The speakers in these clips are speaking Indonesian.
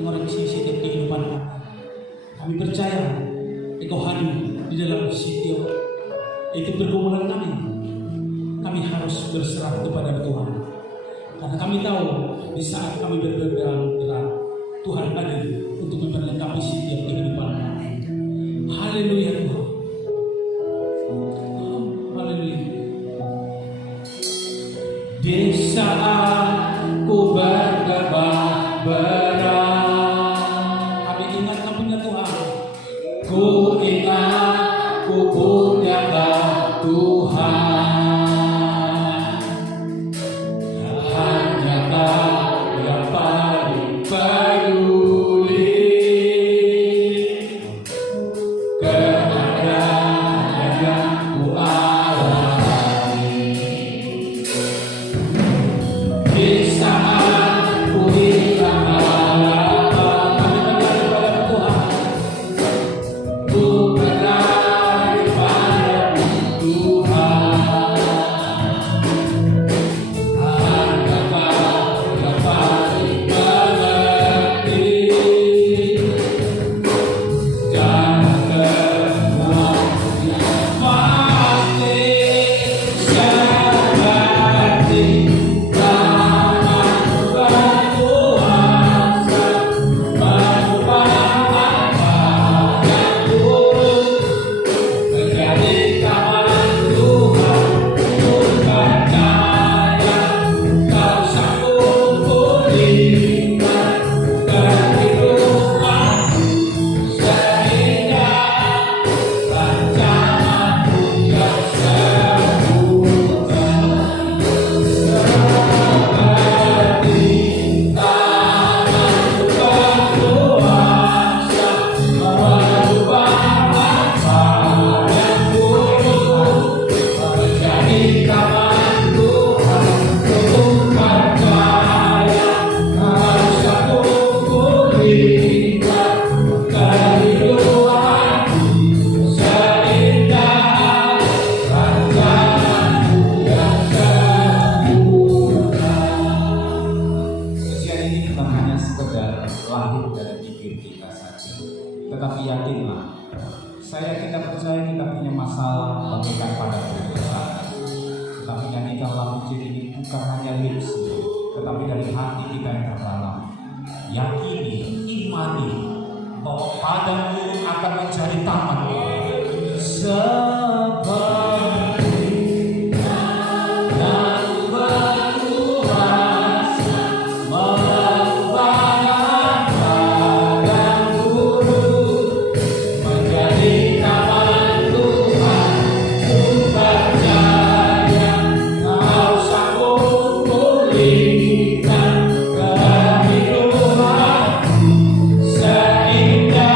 mengoreksi setiap kehidupan kami. Kami percaya Engkau hadir di dalam setiap itu pergumulan kami. Kami harus berserah kepada Tuhan, karena kami tahu di saat kami berderang Tuhan hadir untuk memperlengkapi setiap kehidupan kami. Haleluya Tuhan. Haleluya. Di saat ku bergebah berat, kami ingat kamunya Tuhan. Ku ingat ku punya Tuhan. Hanya Kau yang paling peduli. Keadaan yang ku alami di saat ku hilang harapan, kami berlari pada Tuhan. Ku berlari pada Tuhan. Hanya Kau yang paling mengerti. Jangan terbuang yang pasti, seperti tangan berkuasa, mengubah apa yang buruk menjadi kawan Tuhan. Ku percaya Kau sanggup pulihkan kehidupanku, sehingga rencanamu yang sempurna seperti tangan berkuasa, mengubah apa yang buruk menjadi kawan Tuhan. Ku percaya Kau sanggup pulihkan kehidupanku, sehingga rencanamu yang sempurna. Usia ini bukan hanya sekedar lahir dari pikir kita saja, tetapi yakinlah, saya kita percaya kita punya masalah bagaikan pada perasaan, tetapi yang kita lakukan ini bukan hanya lips, tetapi dari hati kita yang terdalam. Yakini, imani bahwa padamu akan menjadi taman seperti tangan berkuasa, mengubah apa yang buruk menjadi kawan Tuhan. Ku percaya Kau sanggup pulihkan kehidupanku, sehingga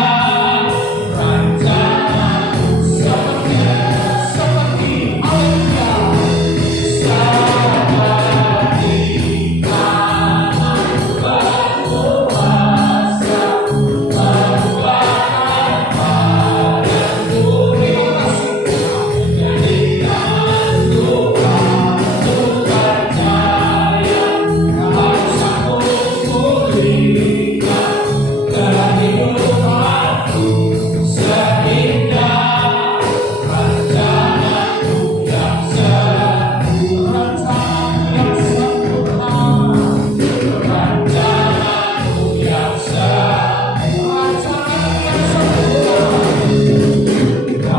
rencanamu seperti haleluya, seperti tangan berkuasa, mengubah apa yang buruk menjadi kawan Tuhan. Ku percaya Kau sanggup pulihkan kehidupanku, sehingga rencanamu yang sempurna,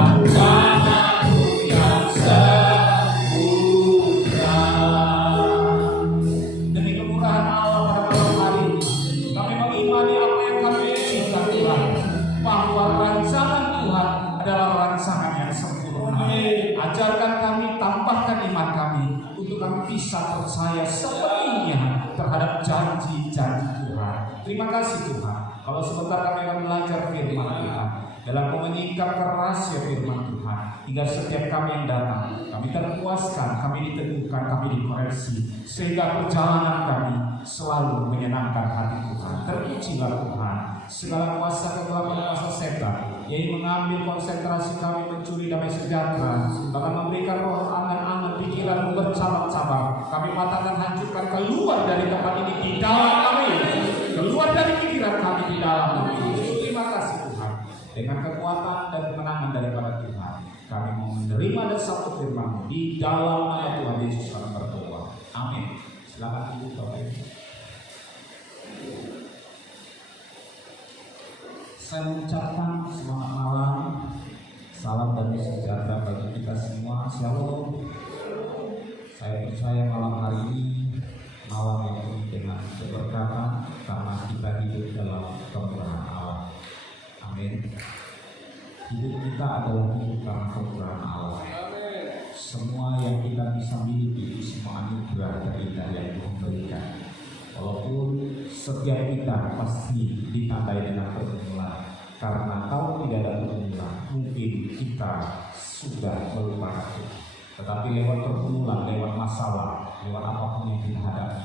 rencanamu yang Demi kemurahan Allah pada malam hari ini, kami mengimani apa yang kami izinkan Tuhan, bahwa rancangan Tuhan adalah rancangan yang sempurna. Ajarkan kami, tambahkan iman kami, untuk kami bisa percaya sepenuhnya terhadap janji-janji Tuhan. Terima kasih Tuhan, kalau sebentar kami akan belajar firman Tuhan, dalam menyingkapkan rahasia firman Tuhan, hingga setiap kami yang datang, kami terpuaskan, kami diteguhkan, kami dikoreksi, sehingga perjalanan kami selalu menyenangkan hati Tuhan. Terpujilah Tuhan. Segala kuasa kegelapan kuasa setan yang mengambil konsentrasi kami, mencuri damai sejahtera, bahkan memberikan roh angan-angan pikiran bercabang-cabang, kami patahkan, hancurkan keluar dari tempat ini di dalam kami. keluar dari pikiran kami di dalam nama Yesus. Terima kasih Tuhan. Dengan kekuatan dan kemenangan daripada Tuhan, kami mau menerima dan satu firman di dalam nama Tuhan Yesus kami berdoa. Amin. Silakan Ibu Bapak Ibu. Saya mengucapkan selamat malam, salam damai sejahtera bagi kita semua. Shalom. Saya percaya malam hari ini malam yang penuh dengan keberkatan karena kita hidup dalam kemurahan Allah. Amin. Hidup kita adalah hidup karena kemurahan Allah. Semua yang kita bisa miliki itu semua anugerah terindah yang Tuhan berikan. Walaupun setiap kita pasti ditandai dengan pergumulan, karena kalau tidak ada pergumulan mungkin kita sudah melupakan Tuhan. Tetapi lewat pergumulan, lewat masalah, lewat apapun yang kita hadapi,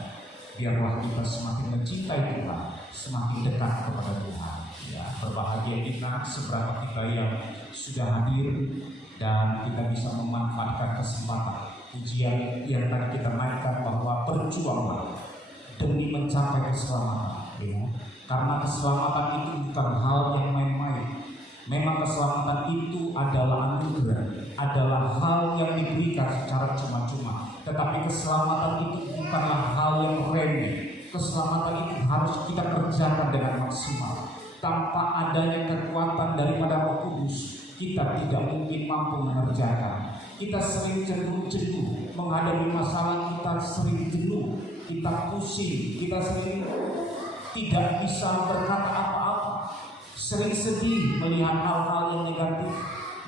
biarlah kita semakin mencintai Tuhan, semakin dekat kepada Tuhan. Ya, berbahagia kita seberapa kita yang sudah hadir dan kita bisa memanfaatkan kesempatan ujian yang tadi kita naikkan bahwa berjuanglah demi mencapai keselamatan, ya. Karena keselamatan itu bukan hal yang main-main. Memang keselamatan itu adalah anugerah, adalah hal yang diberikan secara cuma-cuma. Tetapi keselamatan itu bukanlah hal yang remeh. Keselamatan itu harus kita kerjakan dengan maksimal. Tanpa adanya kekuatan daripada Roh Kudus, kita tidak mungkin mampu mengerjakan. Kita sering jenuh-jenuh menghadapi masalah, kita sering jenuh, kita pusing, kita sering tidak bisa berkata apa-apa, sering sedih melihat hal-hal yang negatif,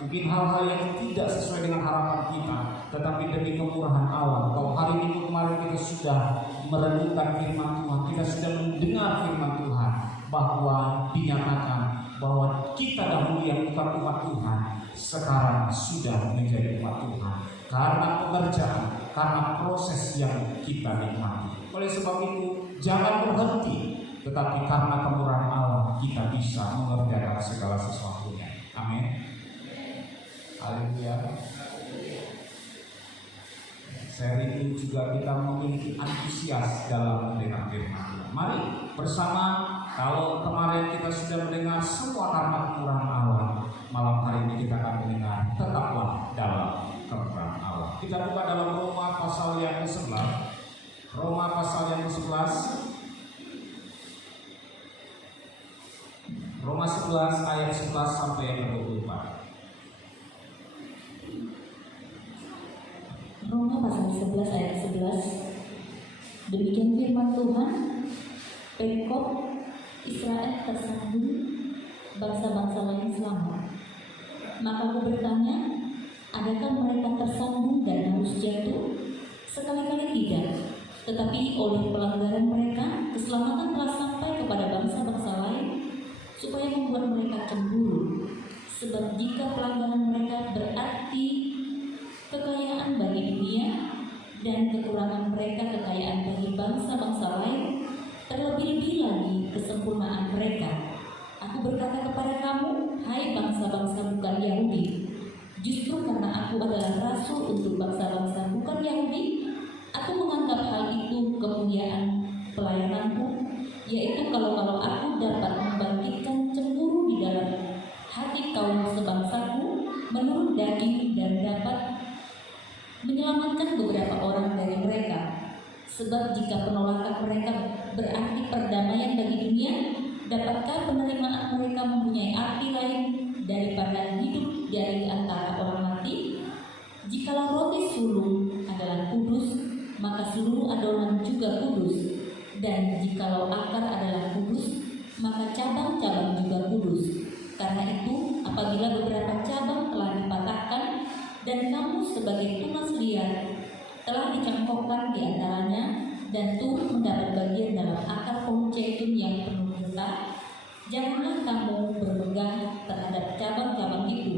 mungkin hal-hal yang tidak sesuai dengan harapan kita. Tetapi demi kemurahan Allah, kalau hari ini kemarin kita sudah merenungkan firman Tuhan, kita sudah mendengar firman Tuhan, bahwa dinyatakan bahwa kita dahulu yang bukan umat Tuhan sekarang sudah menjadi umat Tuhan karena pengerjaan, karena proses yang kita nikmati. Oleh sebab itu jangan berhenti, tetapi karena kemurahan Allah kita bisa mengerjakan segala sesuatunya. Amin. Haleluya. Saya rindu juga kita memiliki antusias dalam mendengar firman Tuhan. Mari bersama, kalau kemarin kita sudah mendengar semua karena kemurahan Allah, malam hari ini kita akan mendengar tetaplah dalam kemurahan Allah. Kita buka dalam Roma pasal yang ke-11. Roma pasal yang ke-11. Roma 11 ayat 11 sampai yang ke-24. Roma pasal 11 ayat 11. Demikian firman Tuhan, perikop Israel tersambung, bangsa-bangsa lain selamat. Maka aku bertanya, adakah mereka tersambung dan harus jatuh? Sekali-kali tidak. Tetapi oleh pelanggaran mereka, keselamatan telah sampai kepada bangsa-bangsa lain, supaya membuat mereka cemburu. Sebab jika pelanggaran mereka berarti kekayaan bagi dunia, dan kekurangan mereka kekayaan bagi bangsa-bangsa lain, terlebih-lebih lagi kesempurnaan mereka. Aku berkata kepada kamu, hai bangsa-bangsa bukan Yahudi, justru karena aku adalah rasul untuk bangsa-bangsa bukan Yahudi, aku menganggap hal itu kemuliaan pelayananku, yaitu kalau aku dapat membangkitkan cemburu di dalam hati kaum sebangsaku menurut daging dan dapat menyelamatkan beberapa orang dari mereka. Sebab jika penolakan mereka berarti perdamaian bagi dunia, dapatkah penerimaan mereka mempunyai arti lain daripada hidup dari antara orang mati? Jikalau roti sulung adalah kudus, maka seluruh adonan juga kudus. Dan jikalau akar adalah kudus, maka cabang-cabang juga kudus. Karena itu, apabila beberapa cabang telah dipatahkan, dan kamu sebagai tunas liar telah dicangkokkan di antaranya dan turut mendapat bagian dalam akar pohon zaitun yang penuh getah, janganlah kamu bermegah terhadap cabang-cabang itu.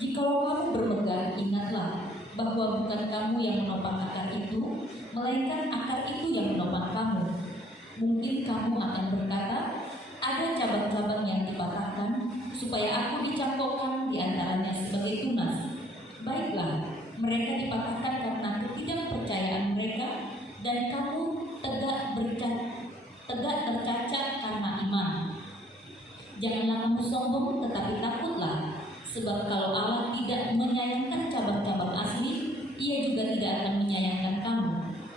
Jikalau kamu bermegah, ingatlah bahwa bukan kamu yang menopang akar itu, melainkan akar itu yang menopang kamu. Mungkin kamu akan berkata, ada cabang-cabang yang dipatahkan supaya aku dicangkokkan di antaranya sebagai tunas. Baiklah, mereka dipatahkan karena ketidakpercayaan mereka, dan kamu tegak tegak tercacat karena iman. Janganlah kamu sombong, tetapi takutlah, sebab kalau Allah tidak menyayangkan cabang-cabang asli, Ia juga tidak akan menyayangkan kamu.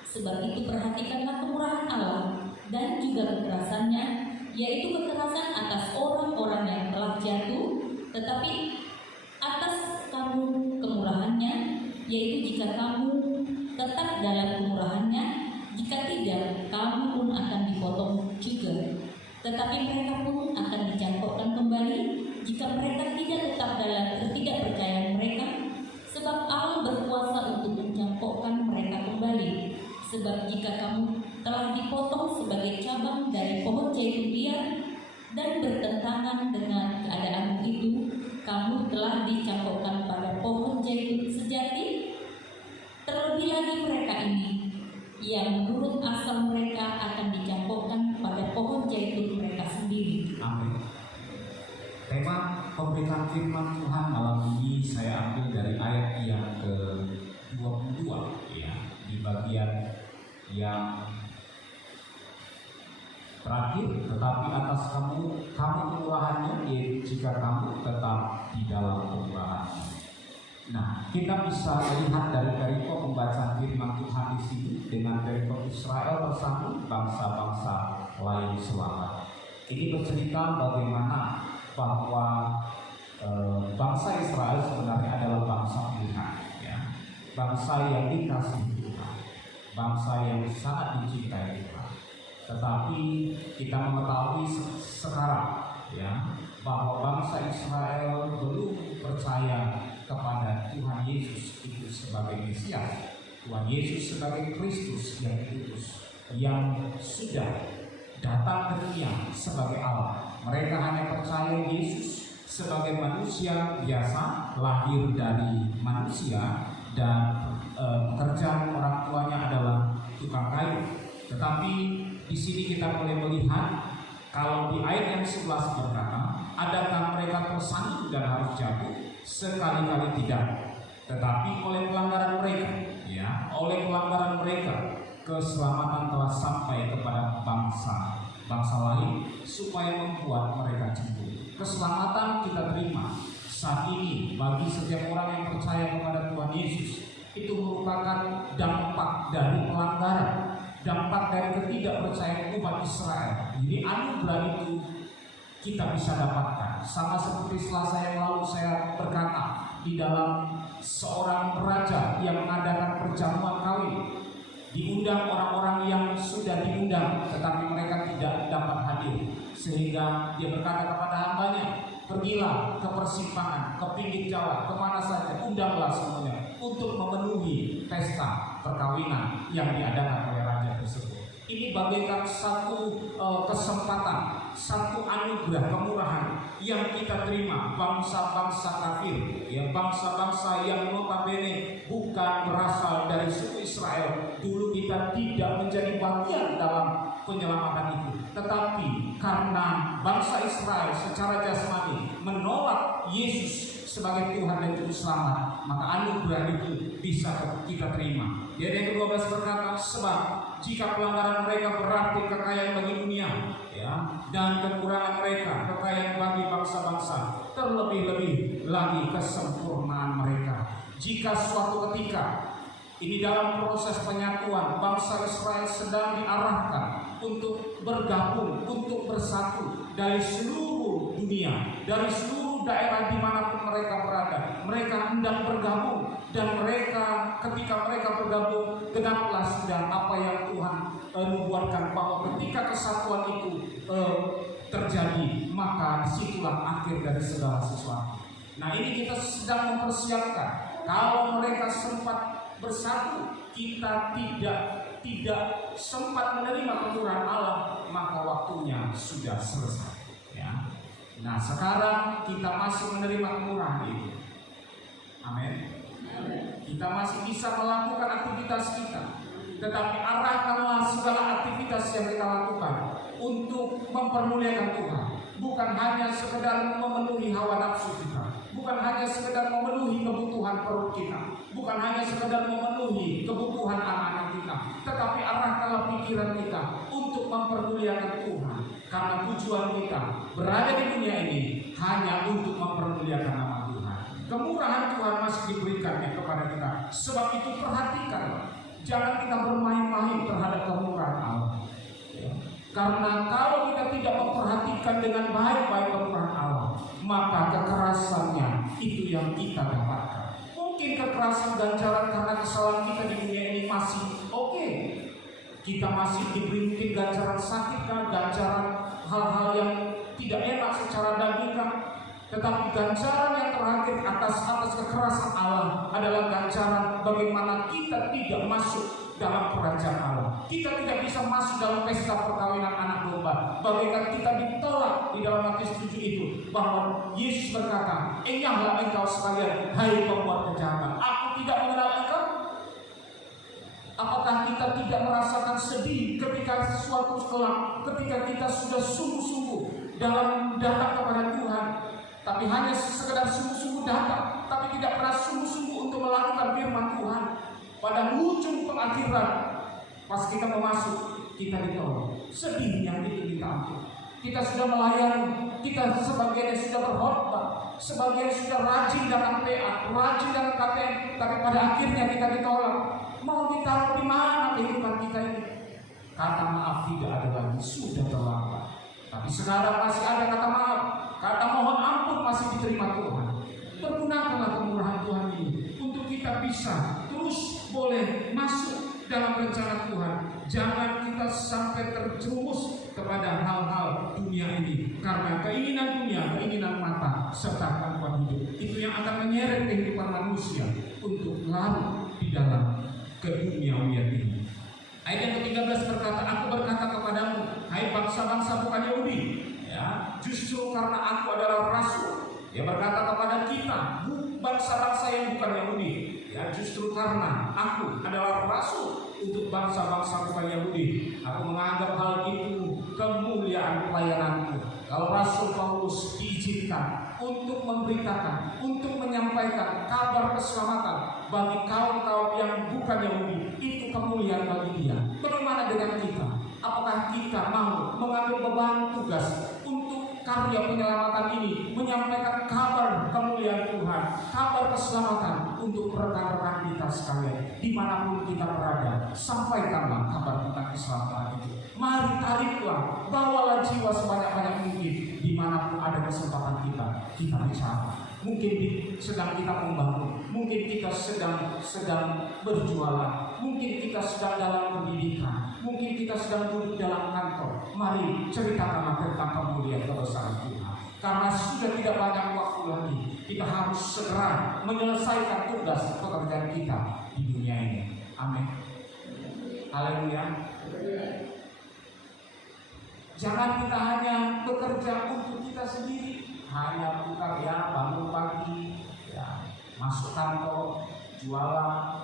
Sebab itu perhatikanlah kemurahan Allah dan juga kekerasannya, yaitu kekerasan atas orang-orang yang telah jatuh, tetapi atas kamu kemurahannya, yaitu jika kamu tetap dalam kemurahannya, jika tidak, kamu pun akan dipotong juga. Tetapi mereka pun akan dicangkokkan kembali jika mereka tidak tetap dalam ketidakpercayaan mereka, sebab Allah berkuasa untuk mencangkokkan mereka kembali. Sebab jika kamu telah dipotong sebagai cabang dari pohon zaitun liar dan bertentangan dengan keadaan itu, kamu telah dicangkokkan pada pohon zaitun sejati. Terlebih lagi mereka ini, yang menurut asal mereka akan dicangkokkan pada pohon zaitun mereka sendiri. Amin. Tema pemberitaan firman Tuhan malam ini saya ambil dari ayat yang ke-22 ya, di bagian yang terakhir, tetapi atas kamu kemurahannya, yaitu jika kamu tetap di dalam kemurahannya. Nah, kita bisa melihat dari perikop pembacaan firman Tuhan di sini dengan perikop Israel bersama bangsa-bangsa lain selamat. Ini bercerita bagaimana bahwa bangsa Israel sebenarnya adalah bangsa pilihan, ya, bangsa yang dikasihi Tuhan, bangsa yang sangat dicintai Tuhan. Tetapi kita mengetahui sekarang, ya, bahwa bangsa Israel belum percaya kepada Tuhan Yesus itu sebagai Mesias, Tuhan Yesus sebagai Kristus yang diutus, yang sudah datang ke dunia sebagai Allah. Mereka hanya percaya Yesus sebagai manusia biasa, lahir dari manusia, dan pekerjaan orang tuanya adalah tukang kayu. Tetapi di sini kita boleh melihat kalau di ayat yang 11 berkata, adakah mereka tersandung dan harus jatuh? Sekali-kali tidak. Tetapi oleh pelanggaran mereka, ya, oleh pelanggaran mereka, keselamatan telah sampai kepada bangsa lain supaya membuat mereka cemburu. Keselamatan kita terima saat ini bagi setiap orang yang percaya kepada Tuhan Yesus. Itu merupakan dampak dari pelanggaran, dampak dari ketidakpercayaan umat Israel. Jadi anugerah itu kita bisa dapatkan. Sama seperti Selasa yang lalu saya berkata, di dalam seorang raja yang mengadakan perjamuan kawin, diundang orang-orang yang sudah diundang, tetapi mereka tidak dapat hadir. Sehingga dia berkata kepada hambanya, pergilah ke persimpangan, ke pinggir jalan, kemana saja, undanglah semuanya untuk memenuhi pesta perkawinan yang diadakan oleh raja tersebut. Ini bagaikan satu kesempatan, satu anugerah kemurahan yang kita terima bangsa-bangsa kafir, ya, bangsa-bangsa yang notabene bukan berasal dari suku Israel. Dulu kita tidak menjadi bagian dalam penyelamatan itu, tetapi karena bangsa Israel secara jasmani menolak Yesus sebagai Tuhan dan Juru Selamat, maka anugerah itu bisa kita terima. Ayat yang ke-12 berkata, sebab jika pelanggaran mereka berarti kekayaan bagi dunia, ya, dan kekurangan mereka kekayaan bagi bangsa-bangsa, terlebih-lebih lagi kesempurnaan mereka. Jika suatu ketika ini dalam proses penyatuan, bangsa Israel sedang diarahkan untuk bergabung, untuk bersatu dari seluruh dunia, dari seluruh daerah dimanapun mereka berada. Mereka hendak bergabung, dan mereka ketika mereka bergabung, genaplah sudah apa yang Tuhan nubuatkan, bahwa ketika kesatuan itu terjadi, maka disitulah akhir dari segala sesuatu. Nah, ini kita sedang mempersiapkan. Kalau mereka sempat bersatu, kita tidak sempat menerima kemurahan Allah, maka waktunya sudah selesai, ya. Nah, sekarang kita masih menerima kemurahan itu. Amin. Kita masih bisa melakukan aktivitas kita, tetapi arahkanlah segala aktivitas yang kita lakukan untuk mempermuliakan Tuhan. Bukan hanya sekedar memenuhi hawa nafsu kita, bukan hanya sekedar memenuhi kebutuhan perut kita, bukan hanya sekedar memenuhi kebutuhan anak-anak kita, tetapi arahkanlah pikiran kita untuk untuk mempermuliakan Tuhan. Karena tujuan kita berada di dunia ini hanya untuk mempermuliakan nama Tuhan. Kemurahan Tuhan masih diberikan kepada kita. Sebab itu perhatikanlah, jangan kita bermain-main terhadap kemurahan Allah. Karena kalau kita tidak memperhatikan dengan baik-baik kemurahan Allah, maka kekerasannya itu yang kita dapatkan. Mungkin kekerasan ganjaran karena kesalahan kita di dunia ini masih oke. Kita masih diberi ganjaran sakit, ganjaran hal-hal yang tidak enak secara daging. Tetapi ganjaran yang terakhir atas kekerasan Allah adalah ganjaran bagaimana kita tidak masuk dalam kerajaan Allah. Kita tidak bisa masuk dalam pesta perkawinan anak domba. Bagaikan kita ditolak di dalam Matius 7 itu, bahwa Yesus berkata, "Enyahlah engkau sekalian, hai pembuat kejahatan. Aku tidak mengenal engkau." Apakah kita tidak merasakan sedih ketika sesuatu kelak, ketika kita sudah sungguh-sungguh dalam datang kepada Tuhan, tapi hanya sekedar sungguh-sungguh datang, tapi tidak pernah sungguh-sungguh untuk melakukan firman Tuhan? Pada ujung pengakhiran, pas kita mau masuk, kita ditolak. Sedihnya itu kita ambil. Kita sudah melayani, kita sebagian sudah berkhotbah, sebagian sudah rajin dalam PA, rajin dalam KTM, tapi pada akhirnya kita ditolak. Mau ditaruh di mana kehidupan kita ini? Kata maaf tidak ada lagi, sudah terlambat. Tapi sekarang masih ada kata maaf, kata mohon ampun masih diterima Tuhan. Pergunakanlah kemurahan Tuhan ini untuk kita bisa terus boleh masuk dalam rencana Tuhan. Jangan kita sampai terjerumus kepada hal-hal dunia ini, karena keinginan dunia, keinginan mata, serta kemampuan hidup itu yang akan menyeret kehidupan manusia untuk larut di dalam keduniawian ini. Ayat yang ke-13 berkata, "Aku berkata kepadamu, hai bangsa-bangsa bukan Yahudi, ya, justru karena aku adalah rasul." Dia berkata kepada kita, bangsa-bangsa yang bukan Yahudi, ya, justru karena aku adalah rasul untuk bangsa-bangsa bukan Yahudi, aku menganggap hal itu kemuliaan pelayananku. Kalau Rasul Paulus diizinkan untuk memberitakan, untuk menyampaikan kabar keselamatan bagi kaum-kaum yang bukan Yahudi, itu kemuliaan bagi dia. Bagaimana dengan kita? Apakah kita mau mengambil beban tugas untuk karya penyelamatan ini, menyampaikan kabar kemuliaan Tuhan, kabar keselamatan untuk rekan-rekan kita sekalian, dimanapun kita berada? Sampaikanlah kabar tentang keselamatan itu. Mari tariklah, bawalah jiwa sebanyak-banyak mungkin. Dimanapun ada kesempatan kita bicara. Mungkin sedang kita membangun, mungkin kita sedang berjualan, mungkin kita sedang dalam pendidikan, mungkin kita sedang duduk dalam kantor. Mari ceritakanlah tentang kemuliaan kebesaran Tuhan. Karena sudah tidak banyak waktu lagi, kita harus segera menyelesaikan tugas pekerjaan kita di dunia ini. Amin. Haleluya. Jangan kita hanya bekerja untuk kita sendiri, hanya buka ya, bangun pagi, ya, masuk kantor, jualan,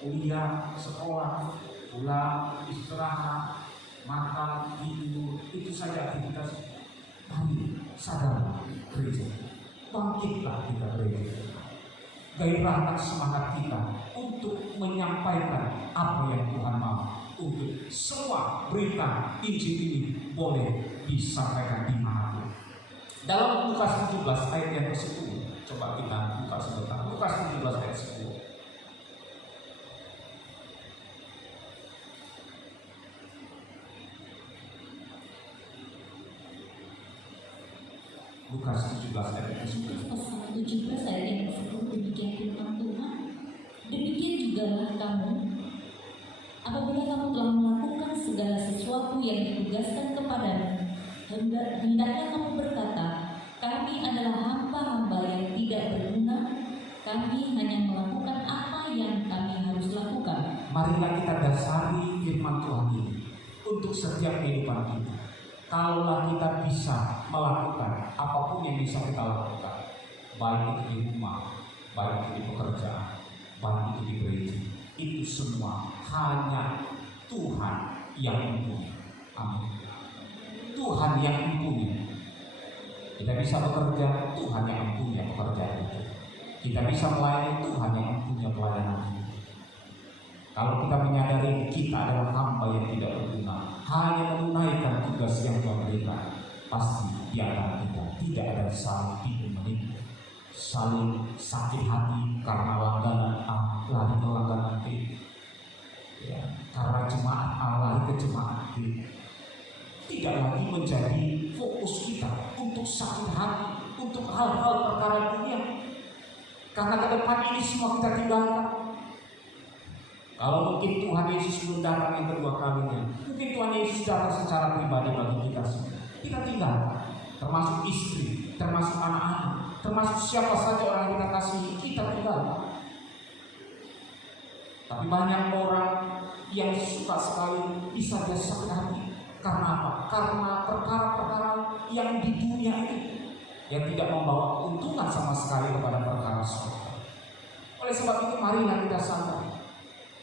kuliah, sekolah, pulang, istirahat, makan, tidur, itu saja aktivitas. Mari sadarlah gereja, bangkitlah kita gereja. Gairahkan semangat kita untuk menyampaikan apa yang Tuhan mau. Untuk semua berita Injil ini boleh disampaikan di mana-mana. Dalam Lukas 17 ayat yang ke-10, coba kita buka sebentar. Lukas 17 ayat 10. Lukas 17 ayat yang ke-10. Pasal 17 ayat yang ke-10, demikian firman Tuhan. Demikian jugalah kamu, apabila kamu telah melakukan segala sesuatu yang ditugaskan kepadamu, hendaknya kamu berkata, kami adalah hamba-hamba yang tidak berguna, kami hanya melakukan apa yang kami harus lakukan. Marilah kita dasari firman Tuhan ini untuk setiap kehidupan kita. Kalaulah kita bisa melakukan apapun yang bisa kita lakukan, baik itu di rumah, baik itu di pekerjaan, baik itu di gereja, itu semua hanya Tuhan yang mempunyai. Amin. Tuhan yang mempunyai. Kita bisa bekerja, Tuhan yang mempunyai pekerjaan itu. Kita bisa melayani, Tuhan yang mempunyai pelayanan itu. Kalau kita menyadari kita adalah hamba yang tidak berguna, hanya menunaikan tugas yang Tuhan berikan, pasti di antara kita tidak ada saling tipu menipu, saling sakit hati karena langganan A lari ke langganan B, ya, karena jemaat A lari ke jemaat B. Tidak lagi menjadi fokus kita untuk sakit hati, untuk hal-hal perkara dunia, karena ke depan ini semua kita tinggalkan. Kalau mungkin Tuhan Yesus belum datang yang kedua kalinya, mungkin Tuhan Yesus datang secara pribadi bagi kita semua, kita tinggalkan, termasuk istri, termasuk anak-anak, termasuk siapa saja orang yang kita kasihi, kita tinggalkan. Tapi banyak orang yang suka sekali bisa dia sakit hati. Karena apa? Karena perkara-perkara yang di dunia ini yang tidak membawa keuntungan sama sekali kepada perkara surga. Oleh sebab itu marilah kita sadar,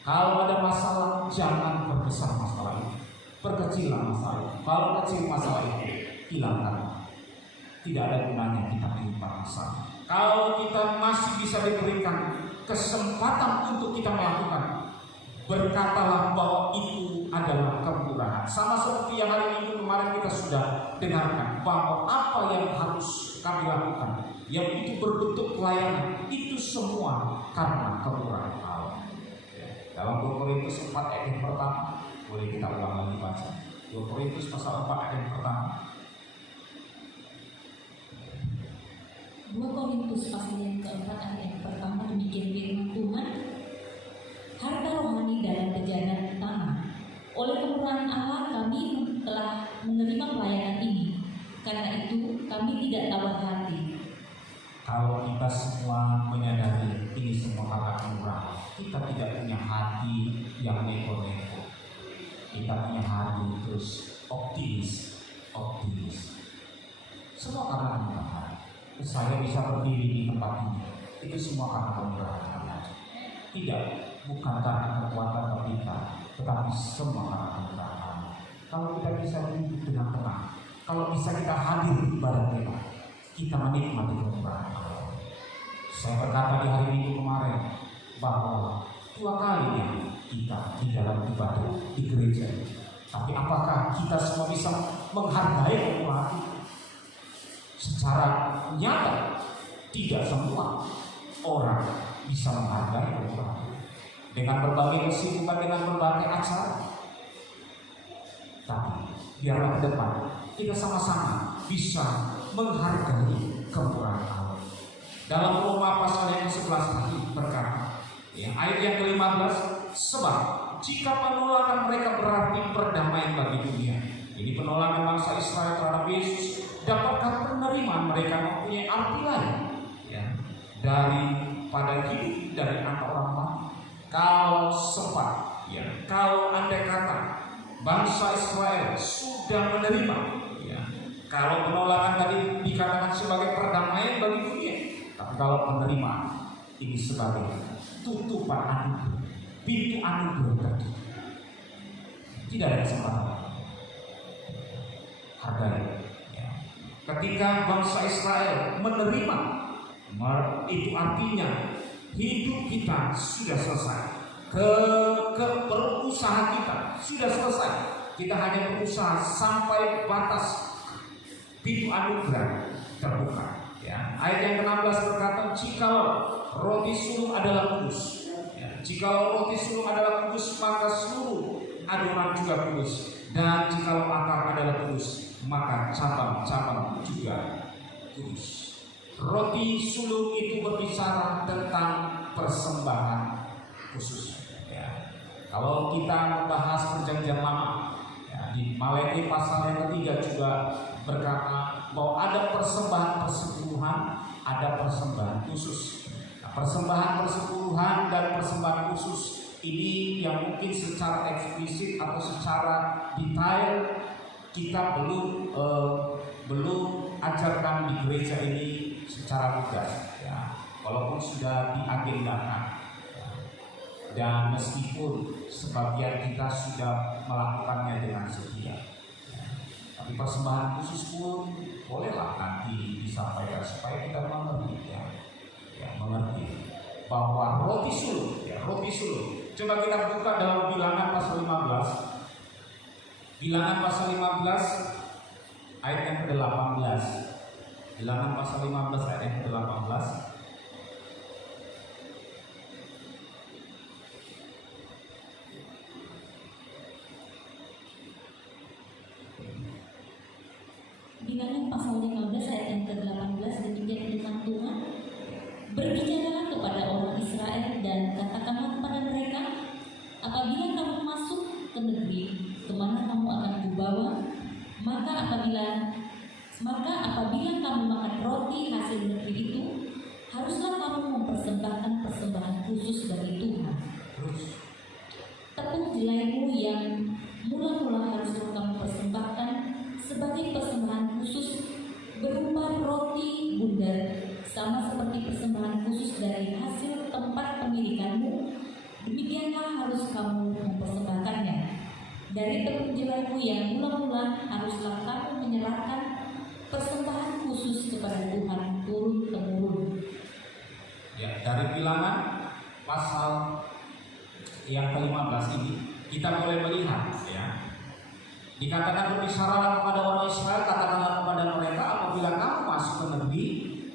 kalau ada masalah jangan perbesar masalah itu, perkecillah masalah itu. Kalau kecil masalah itu hilangkan. Tidak ada gunanya kita menyimpan masalah. Kalau kita masih bisa diberikan kesempatan untuk kita melakukan, berkatalah bahwa itu adalah kemurahan. Sama seperti yang hari Minggu kemarin kita sudah dengarkan, bahwa apa yang harus kami lakukan, yang itu berbentuk pelayanan, itu semua karena kemurahan Allah. Dalam 2 Korintus 4 ayat yang pertama, boleh kita ulang lagi baca. 2 Korintus pasal 4 ayat yang pertama. 2 Korintus pasal yang keempat ayat yang pertama, demikian firman Tuhan. Harta rohani dalam kejayaan pertama. Oleh kemurahan Allah kami telah menerima pelayanan ini. Karena itu kami tidak tawar hati. Kalau kita semua menyadari ini semua karena kemurahan, kita tidak punya hati yang neko-neko. Kita punya hati terus optimis. Semua karena kemurahan. Saya bisa berdiri di tempat ini, itu semua karena kemurahan Allah. Tidak, bukan karena kekuatan kita, tetapi semua karena kemurahan Allah. Kalau kita bisa duduk dengan tenang, kalau bisa kita hadir di ibadah kita menikmati kemurahan Allah. Saya berkata di hari Minggu kemarin bahwa 2 kali ya kita di dalam ibadah di gereja. Tapi apakah kita semua bisa menghargai kemurahan itu? Secara nyata tidak semua orang bisa menghargai kemurahan itu dengan berbagai kesibukan, dengan berbagai acara. Tapi biarlah ke depan kita sama-sama bisa menghargai kemurahan Allah. Dalam Roma pasal yang ke-11 tadi berkata, ayat yang ke-15, sebab jika penolakan mereka berarti perdamaian bagi dunia, ini penolakan bangsa Israel terhadap Yesus, dapatkah penerimaan mereka mempunyai arti lain daripada hidup dari anak orang mati? Kalau sempat, kalau andai kata bangsa Israel sudah menerima, kalau penolakan tadi dikatakan sebagai perdamaian bagi dunia, tapi kalau penerimaan ini sebagai tutupan anugerah, pintu anugerah tadi, tidak ada kesempatan. Hargai. Ketika bangsa Israel menerima, itu artinya hidup kita sudah selesai, berusaha kita sudah selesai. Kita hanya berusaha sampai batas pintu anugerah terbuka. Ayat yang ke-16 berkata, jikalau roti sulung adalah kudus, jikalau roti sulung adalah kudus, maka seluruh adonan juga kudus. Dan jikalau akar adalah kudus, maka cabang-cabang juga kudus. Roti sulung itu berbicara tentang persembahan khusus. Kalau kita membahas perjanjian lama, di Maleakhi pasal yang ke-3 juga berkata bahwa ada persembahan persepuluhan, ada persembahan khusus. Persembahan persepuluhan dan persembahan khusus ini yang mungkin secara eksplisit atau secara detail kita belum ajarkan di gereja ini secara lugas, walaupun sudah diagendakan, dan meskipun sebagian kita sudah melakukannya dengan setia, tapi persembahan khusus pun bolehlah nanti disampaikan supaya kita mengerti, mengerti bahwa roti sulung Coba kita buka dalam Bilangan pasal 15. Bilangan pasal 15 ayat yang ke-18. Bilangan pasal 15 ayat yang ke-18. Bilangan pasal 15 ayat yang ke-18, demikian firman Tuhan. Berbicaralah kepada orang Israel dan katakanlah kepada mereka, apabila kamu masuk ke negeri kemana kamu akan kubawa, maka apabila kamu makan roti hasil negeri itu, haruslah kamu mempersembahkan persembahan khusus bagi Tuhan. Tepung jelaimu yang mula-mula haruslah kamu persembahkan sebagai persembahan khusus berupa roti bundar, sama seperti persembahan khusus dari hasil tempat pemilikanmu. Demikianlah harus kamu mempersembahkannya. Dari tepung jelaimu yang mula-mula haruslah kamu menyerahkan persembahan khusus kepada Tuhan turun-temurun. Ya, dari Bilangan pasal yang ke-15 ini kita boleh melihat, ya, dikatakan berbicaralah kepada orang Israel, katakanlah kepada mereka, apabila kamu masuk ke negeri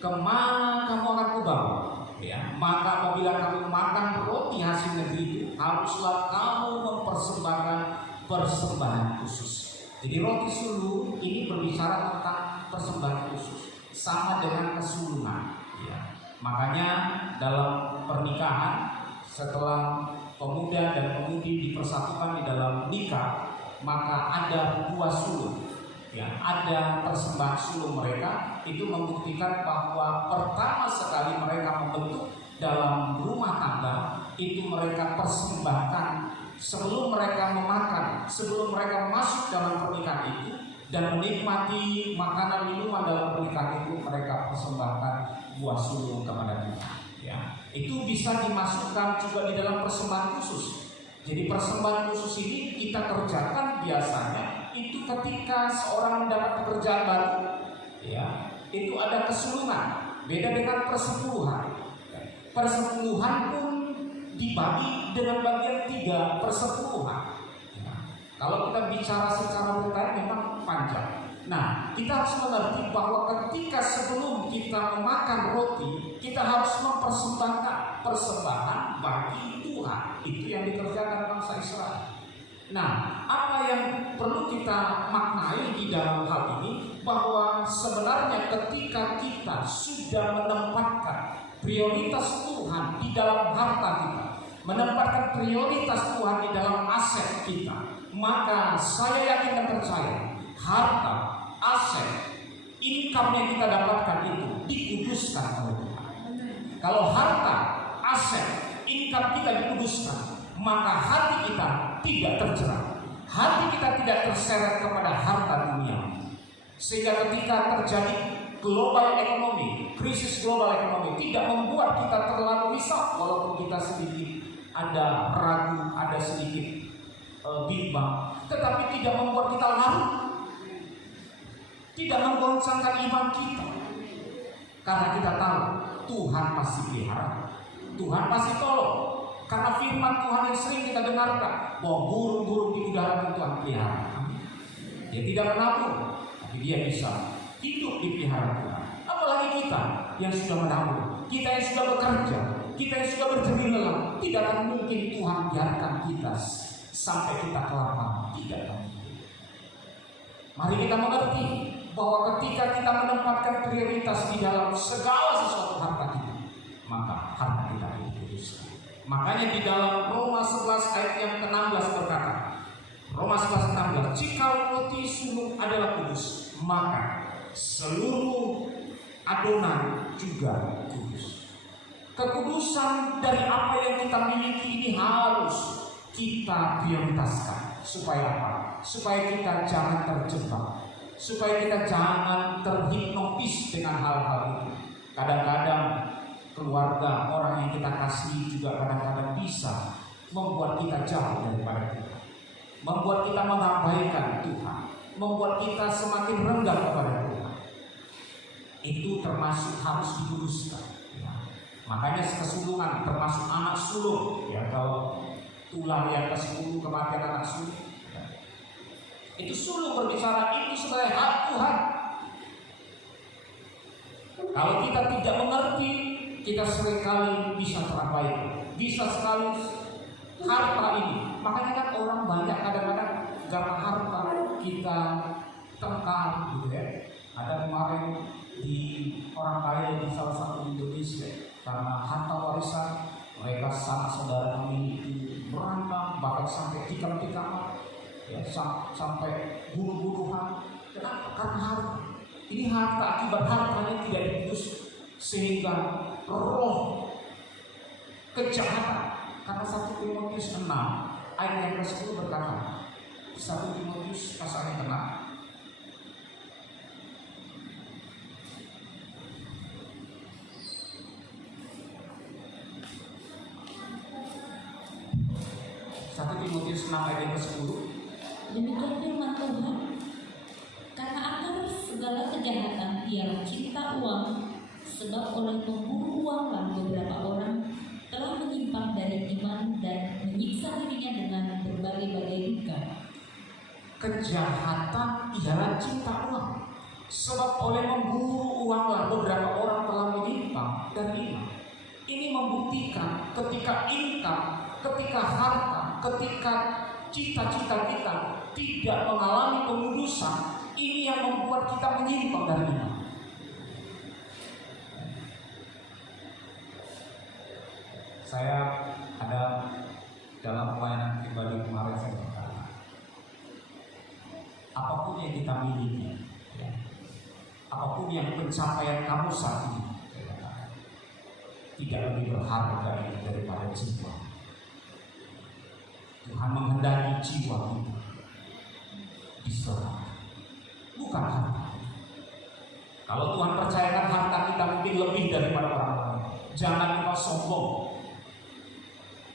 kemana kamu akan kubawa, ya, maka apabila kamu makan roti hasil negeri itu, haruslah kamu mempersembahkan persembahan khusus. Jadi roti sulu ini berbicara tentang persembahan khusus, sama dengan kesulungan, ya. Makanya dalam pernikahan, setelah pemuda dan pemudi dipersatukan di dalam nikah, maka ada buah sulung, ya, ada persembahan sulung mereka. Itu membuktikan bahwa pertama sekali mereka membentuk dalam rumah tangga, itu mereka persembahkan sebelum mereka memakan, sebelum mereka masuk dalam pernikahan itu dan menikmati makanan minuman dalam pernikahan itu, mereka persembahkan buah sulung kepada Tuhan, ya. Itu bisa dimasukkan juga di dalam persembahan khusus. Jadi persembahan khusus ini kita kerjakan biasanya itu ketika seorang mendapat pekerjaan baru, ya, itu ada kesulungan. Beda dengan persepuluhan. Persepuluhan pun dibagi dengan bagian 3 persepuluhan. Ya. Kalau kita bicara secara detail memang panjang. Nah, kita harus mengerti bahwa ketika sebelum kita memakan roti, kita harus mempersembahkan persembahan bagi Tuhan. Itu yang dikerjakan bangsa Israel. Nah, apa yang perlu kita maknai di dalam hal ini, bahwa sebenarnya ketika kita sudah menempatkan prioritas Tuhan di dalam harta kita, menempatkan prioritas Tuhan di dalam aset kita, maka saya yakin dan percaya harta, aset, income yang kita dapatkan itu dikuduskan oleh Tuhan. Kalau harta, aset, income kita dikuduskan, maka hati kita tidak terjerat, hati kita tidak terseret kepada harta dunia. Sehingga ketika terjadi global ekonomi, krisis global ekonomi, tidak membuat kita terlalu risau, walaupun kita sedikit ada ragu, ada sedikit bimbang, tetapi tidak membuat kita larut, tidak menggoncangkan iman kita, karena kita tahu Tuhan pasti pelihara, Tuhan pasti tolong. Karena firman Tuhan yang sering kita dengarkan, bahwa burung-burung di udara Tuhan pelihara. Dia tidak menabung, tapi dia bisa hidup dipelihara Tuhan. Apalagi kita yang sudah menabung, kita yang sudah bekerja, kita yang sudah berjerih lelah, tidak akan mungkin Tuhan biarkan kita sampai kita kelaparan. Tidak akan mungkin. Mari kita mengerti bahwa ketika kita menempatkan prioritas di dalam segala sesuatu harta kita, maka harta kita dikuduskan. Makanya di dalam Roma 11 ayat yang ke-16 berkata, Roma 11:16, jika roti sulung adalah kudus, maka seluruh adonan juga kudus. Kekudusan dari apa yang kita miliki ini harus kita prioritaskan. Supaya apa? Supaya kita jangan terjebak, supaya kita jangan terhipnotis dengan hal-hal itu. Kadang-kadang keluarga, orang yang kita kasih juga kadang-kadang bisa membuat kita jauh daripada Tuhan, membuat kita mengabaikan Tuhan, membuat kita semakin rendah kepada Tuhan. Itu termasuk harus dikuduskan, ya. Makanya kesulungan termasuk anak sulung, ya. Kalau Tulah yang ke-10 kematian anak sulung. Itu sulung berbicara, itu sebenarnya hak Tuhan. Kalau kita tidak mengerti, kita seringkali bisa terabaikan, bisa sekali harta ini. Makanya kan orang banyak kadang-kadang karena harta kita tengkar gitu ya. Ada kemarin di orang kaya di salah satu Indonesia, karena harta warisan mereka sanak saudara kami itu berantem, bahkan sampai tikam-tikaman, ya, sampai bunuh-bunuhan. Kenapa? Karena harta. Ini harta, akibat hartanya tidak diputus, sehingga roh kejahatan. Karena 1 Timotius 6 ayat yang ke-10 berkata, 1 Timotius pasal yang ke-6 1 Timotius 6 ayat yang ke-10. Demikian firman Tuhan, karena akar segala kejahatan ialah cinta uang, sebab oleh memburu uanglah beberapa orang telah menyimpang dari iman dan menyiksa dirinya dengan berbagai-bagai duka. Kejahatan ialah cinta uang, sebab oleh memburu uanglah beberapa orang telah menyimpang dari iman. Ini membuktikan ketika income, ketika harta, ketika cita-cita kita tidak mengalami pengudusan, ini yang membuat kita menyimpang dari iman. Saya ada dalam pelayanan pribadi kemarin saya berkata, apapun yang kita miliki, ya, apapun yang pencapaian kamu saat ini, tidak lebih berharga daripada jiwa. Tuhan menghendaki jiwa kita diserahkan, bukan harta. Kalau Tuhan percayakan harta kita mungkin lebih daripada orang lain, jangan kita sombong.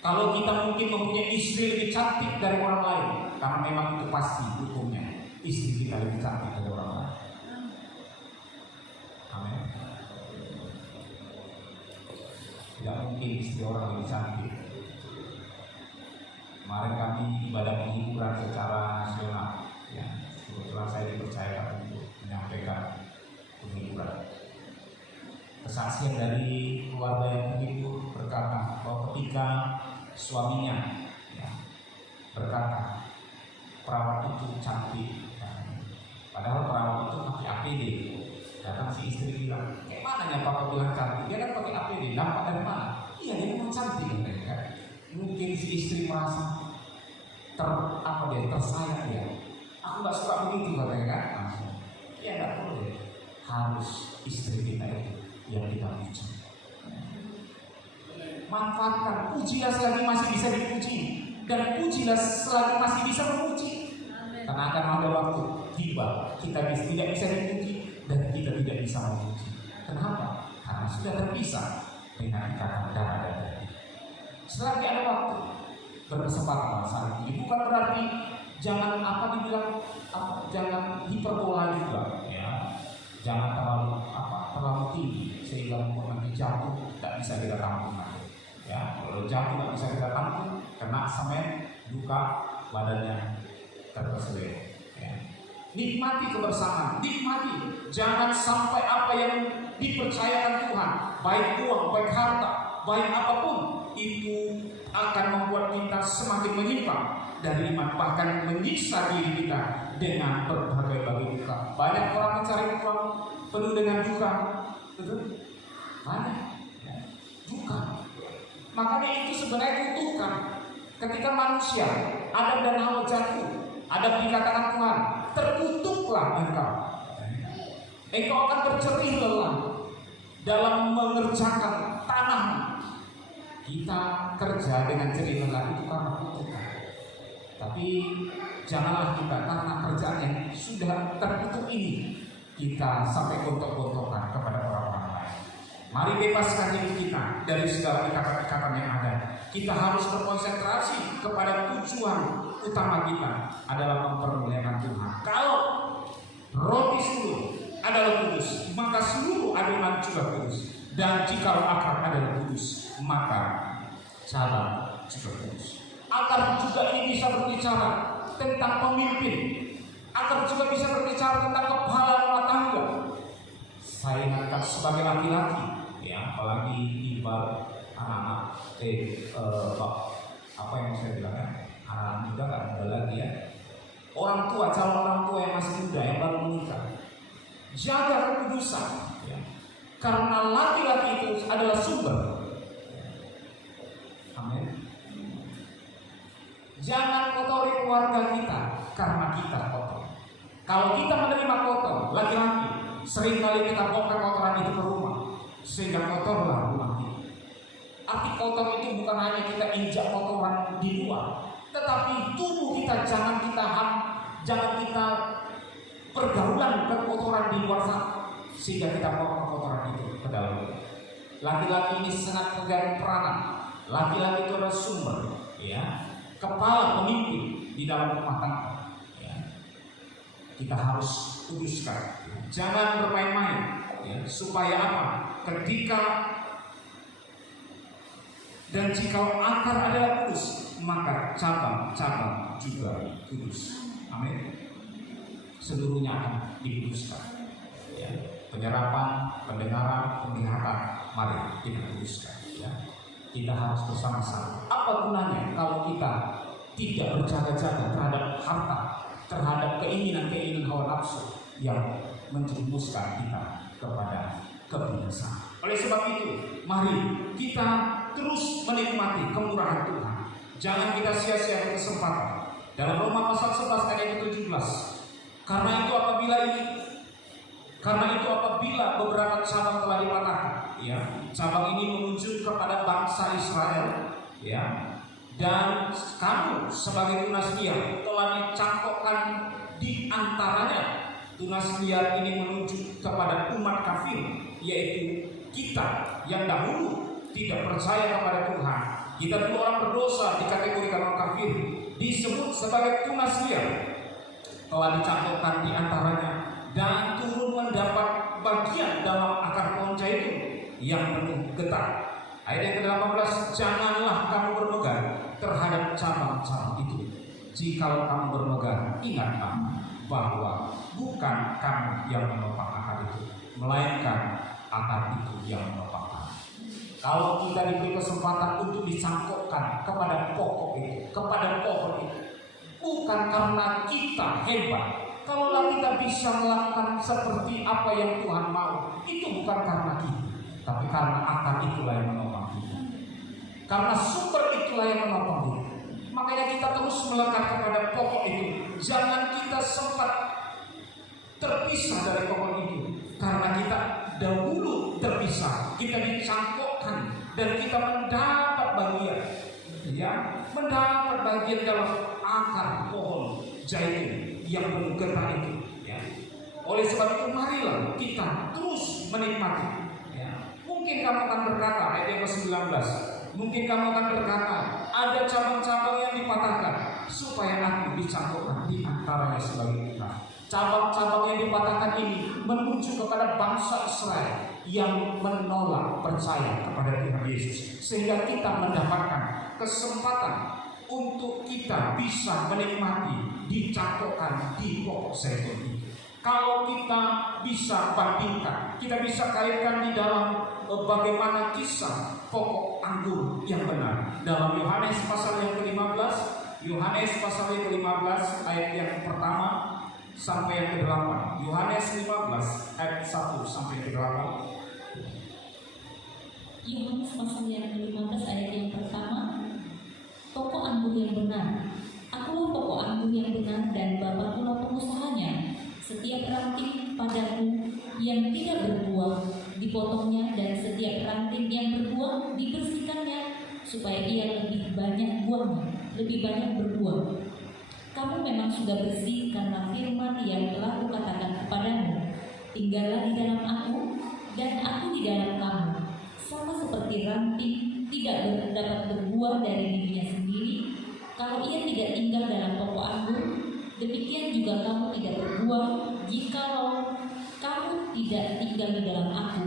Kalau kita mungkin mempunyai istri lebih cantik dari orang lain, karena memang itu pasti hukumnya, istri kita lebih cantik dari orang lain. Amin. Tidak mungkin istri orang lebih cantik. Kemarin kami ibadah penghiburan secara nasional, ya, kebetulan saya dipercayakan untuk menyampaikan penghiburan. Kesaksian dari keluarga yang menghibur berkata bahwa ketika suaminya, ya, berkata perawat itu cantik, ya, padahal perawat itu pakai APD. Datang si istri bilang, kayak mana ya papa bilang cantik? Dia kan pakai APD, nampak dari mana? Iya, dia memang cantik, kan? Mungkin si istri merasa tersayang ya. Aku nggak suka begitu, katanya kan? Langsung, ya nggak boleh. Harus istri kita itu yang kita puji. Manfaatkan, pujilah selagi masih bisa dipuji, dan pujilah selagi masih bisa memuji. Karena akan ada waktu tiba kita tidak bisa dipuji dan kita tidak bisa memuji. Kenapa? Karena sudah terpisah dengan ikatan darah dan daging. Selagi ada waktu berkesempatan saat ini, bukan berarti jangan jangan hiperbola juga, ya. Jangan terlalu tinggi sehingga membuat nanti jatuh tidak bisa kita tampung lagi. Ya, kalau jatuh tidak bisa kita tampung, kena semen, luka, badannya terkeselir. Ya. Nikmati kebersamaan, nikmati. Jangan sampai apa yang dipercayakan Tuhan, baik uang, baik harta, baik apapun, itu akan membuat kita semakin menyimpang dari iman, bahkan menyiksa diri kita dengan berbagai-bagai duka. Banyak orang mencari uang penuh dengan duka, betul? Banyak, ya, duka. Makanya itu sebenarnya kutukan. Ketika manusia Adam dan Hawa jatuh, Adam dikatakan Tuhan, terkutuklah engkau. Engkau akan bercerih lelah dalam mengerjakan tanahmu. Kita kerja dengan jerih lelah itu karena kutukan. Tapi janganlah kita karena kerjaan yang sudah terkutuk ini kita sampai gontok-gontokan kepada orang-orang lain. Mari bebaskan diri kita dari segala ikatan-ikatan yang ada. Kita harus berkonsentrasi kepada tujuan utama kita adalah mempermuliakan Tuhan. Kalau roti seluruh adalah kudus, maka seluruh adonan juga kudus. Dan jika akar adalah kudus, maka cara juga kudus. agar juga ini bisa berbicara tentang pemimpin, agar juga bisa berbicara tentang kepala rumah tangga. Saya ingatkan sebagai laki-laki, ya, apalagi ibarat anak-anak, apa yang saya bilang ya, anak muda kan muda lagi ya, orang tua, calon orang tua yang masih muda yang baru menikah, jaga kekudusan, ya, karena laki-laki itu adalah sumber. Amin. Jangan kotori keluarga kita karena kita kotor. Kalau kita menerima kotor, laki-laki, seringkali kita bongkar kotoran itu ke rumah, sehingga kotorlah rumah kita. Arti kotor itu bukan hanya kita injak kotoran di luar, tetapi tubuh kita jangan kita pergaulan ke kotoran di luar sana, sehingga kita bawa kotoran itu ke dalam. Laki-laki ini sangat pegang peranan. Laki-laki itu adalah sumber, ya, kepala pemimpin di dalam rumah tangga. Kita harus kuduskan, jangan bermain-main, ya, supaya apa? Ketika dan jika akar adalah kudus, maka cabang-cabang juga kudus. Amin. Seluruhnya akan dikuduskan. Ya. Penyerapan, pendengaran, penglihatan, mari kita kuduskan. Ya. Kita harus bersama-sama. Apa gunanya kalau kita tidak berjaga-jaga terhadap harta, terhadap keinginan-keinginan hawa nafsu yang menjerumuskan kita kepada kebinasaan. Oleh sebab itu, mari kita terus menikmati kemurahan Tuhan. Jangan kita sia-sia kesempatan. Dalam Roma pasal 11 ayat 17. Karena itu apabila beberapa cabang telah dipatahkan, ya, cabang ini menunjuk kepada bangsa Israel, ya, dan kamu sebagai tunas liar telah dicangkokkan di antaranya. Tunas liar ini menunjuk kepada umat kafir, yaitu kita yang dahulu tidak percaya kepada Tuhan. Kita dulu orang berdosa, dikategorikan orang kafir, disebut sebagai tunas liar, telah dicangkokkan di antaranya dan turun mendapat bagian dalam akar pohon zaitun yang penuh getah. Ayat yang ke-18, janganlah kamu bermegang terhadap cabang-cabang itu. Jikalau kamu bermegang, ingatlah bahwa bukan kamu yang menopang akar itu, melainkan akar itu yang menopang kamu. Kalau kita diberi kesempatan untuk dicangkokkan kepada pokok itu, kepada pohon itu, bukan karena kita hebat. Kalau kita bisa melakukan seperti apa yang Tuhan mau, itu bukan karena kita, tapi karena akar itulah yang menopang kita. Karena sumber itulah yang menopang kita. Makanya kita terus melekat kepada pokok itu. Jangan kita sempat terpisah dari pokok itu, karena kita dahulu terpisah, kita dicangkokkan dan kita mendapat bagian, ya, mendapat bagian dalam akar pohon zaitun yang penuh getah itu, ya. Oleh sebab itu marilah kita terus menikmati, ya. Mungkin kamu akan berkata, ayat yang ke-19, mungkin kamu akan berkata, ada cabang-cabang yang dipatahkan supaya aku dicangkokkan di antaranya sebagai kita. Cabang-cabang yang dipatahkan ini menuju kepada bangsa Israel yang menolak percaya kepada Tuhan Yesus, sehingga kita mendapatkan kesempatan untuk kita bisa menikmati dicangkokkan di pokok zaitun ini. Kalau kita bisa bandingkan, kita bisa kaitkan di dalam bagaimana kisah pokok anggur yang benar dalam Yohanes pasal yang ke-15, Yohanes pasal yang ke-15 ayat yang pertama sampai yang ke-8. Yohanes 15 ayat 1 sampai ke-8. Yohanes pasal yang ke-15 ayat yang pertama. Pokok anggur yang benar. Akulah pokok anggur yang benar dan Bapa pula pengusahanya. Setiap ranting padaku yang tidak berbuah dipotongnya, dan setiap ranting yang berbuah dibersihkannya, supaya ia lebih banyak buahnya, lebih banyak berbuah. Kamu memang sudah bersih karena firman yang telah kukatakan kepadamu. Tinggallah di dalam aku dan aku di dalam kamu. Sama seperti ranting tidak dapat berbuah dari dirinya sendiri kalau ia tidak tinggal dalam pokok anggur, demikian juga kamu tidak berbuah jikalau kamu tidak tinggal di dalam aku.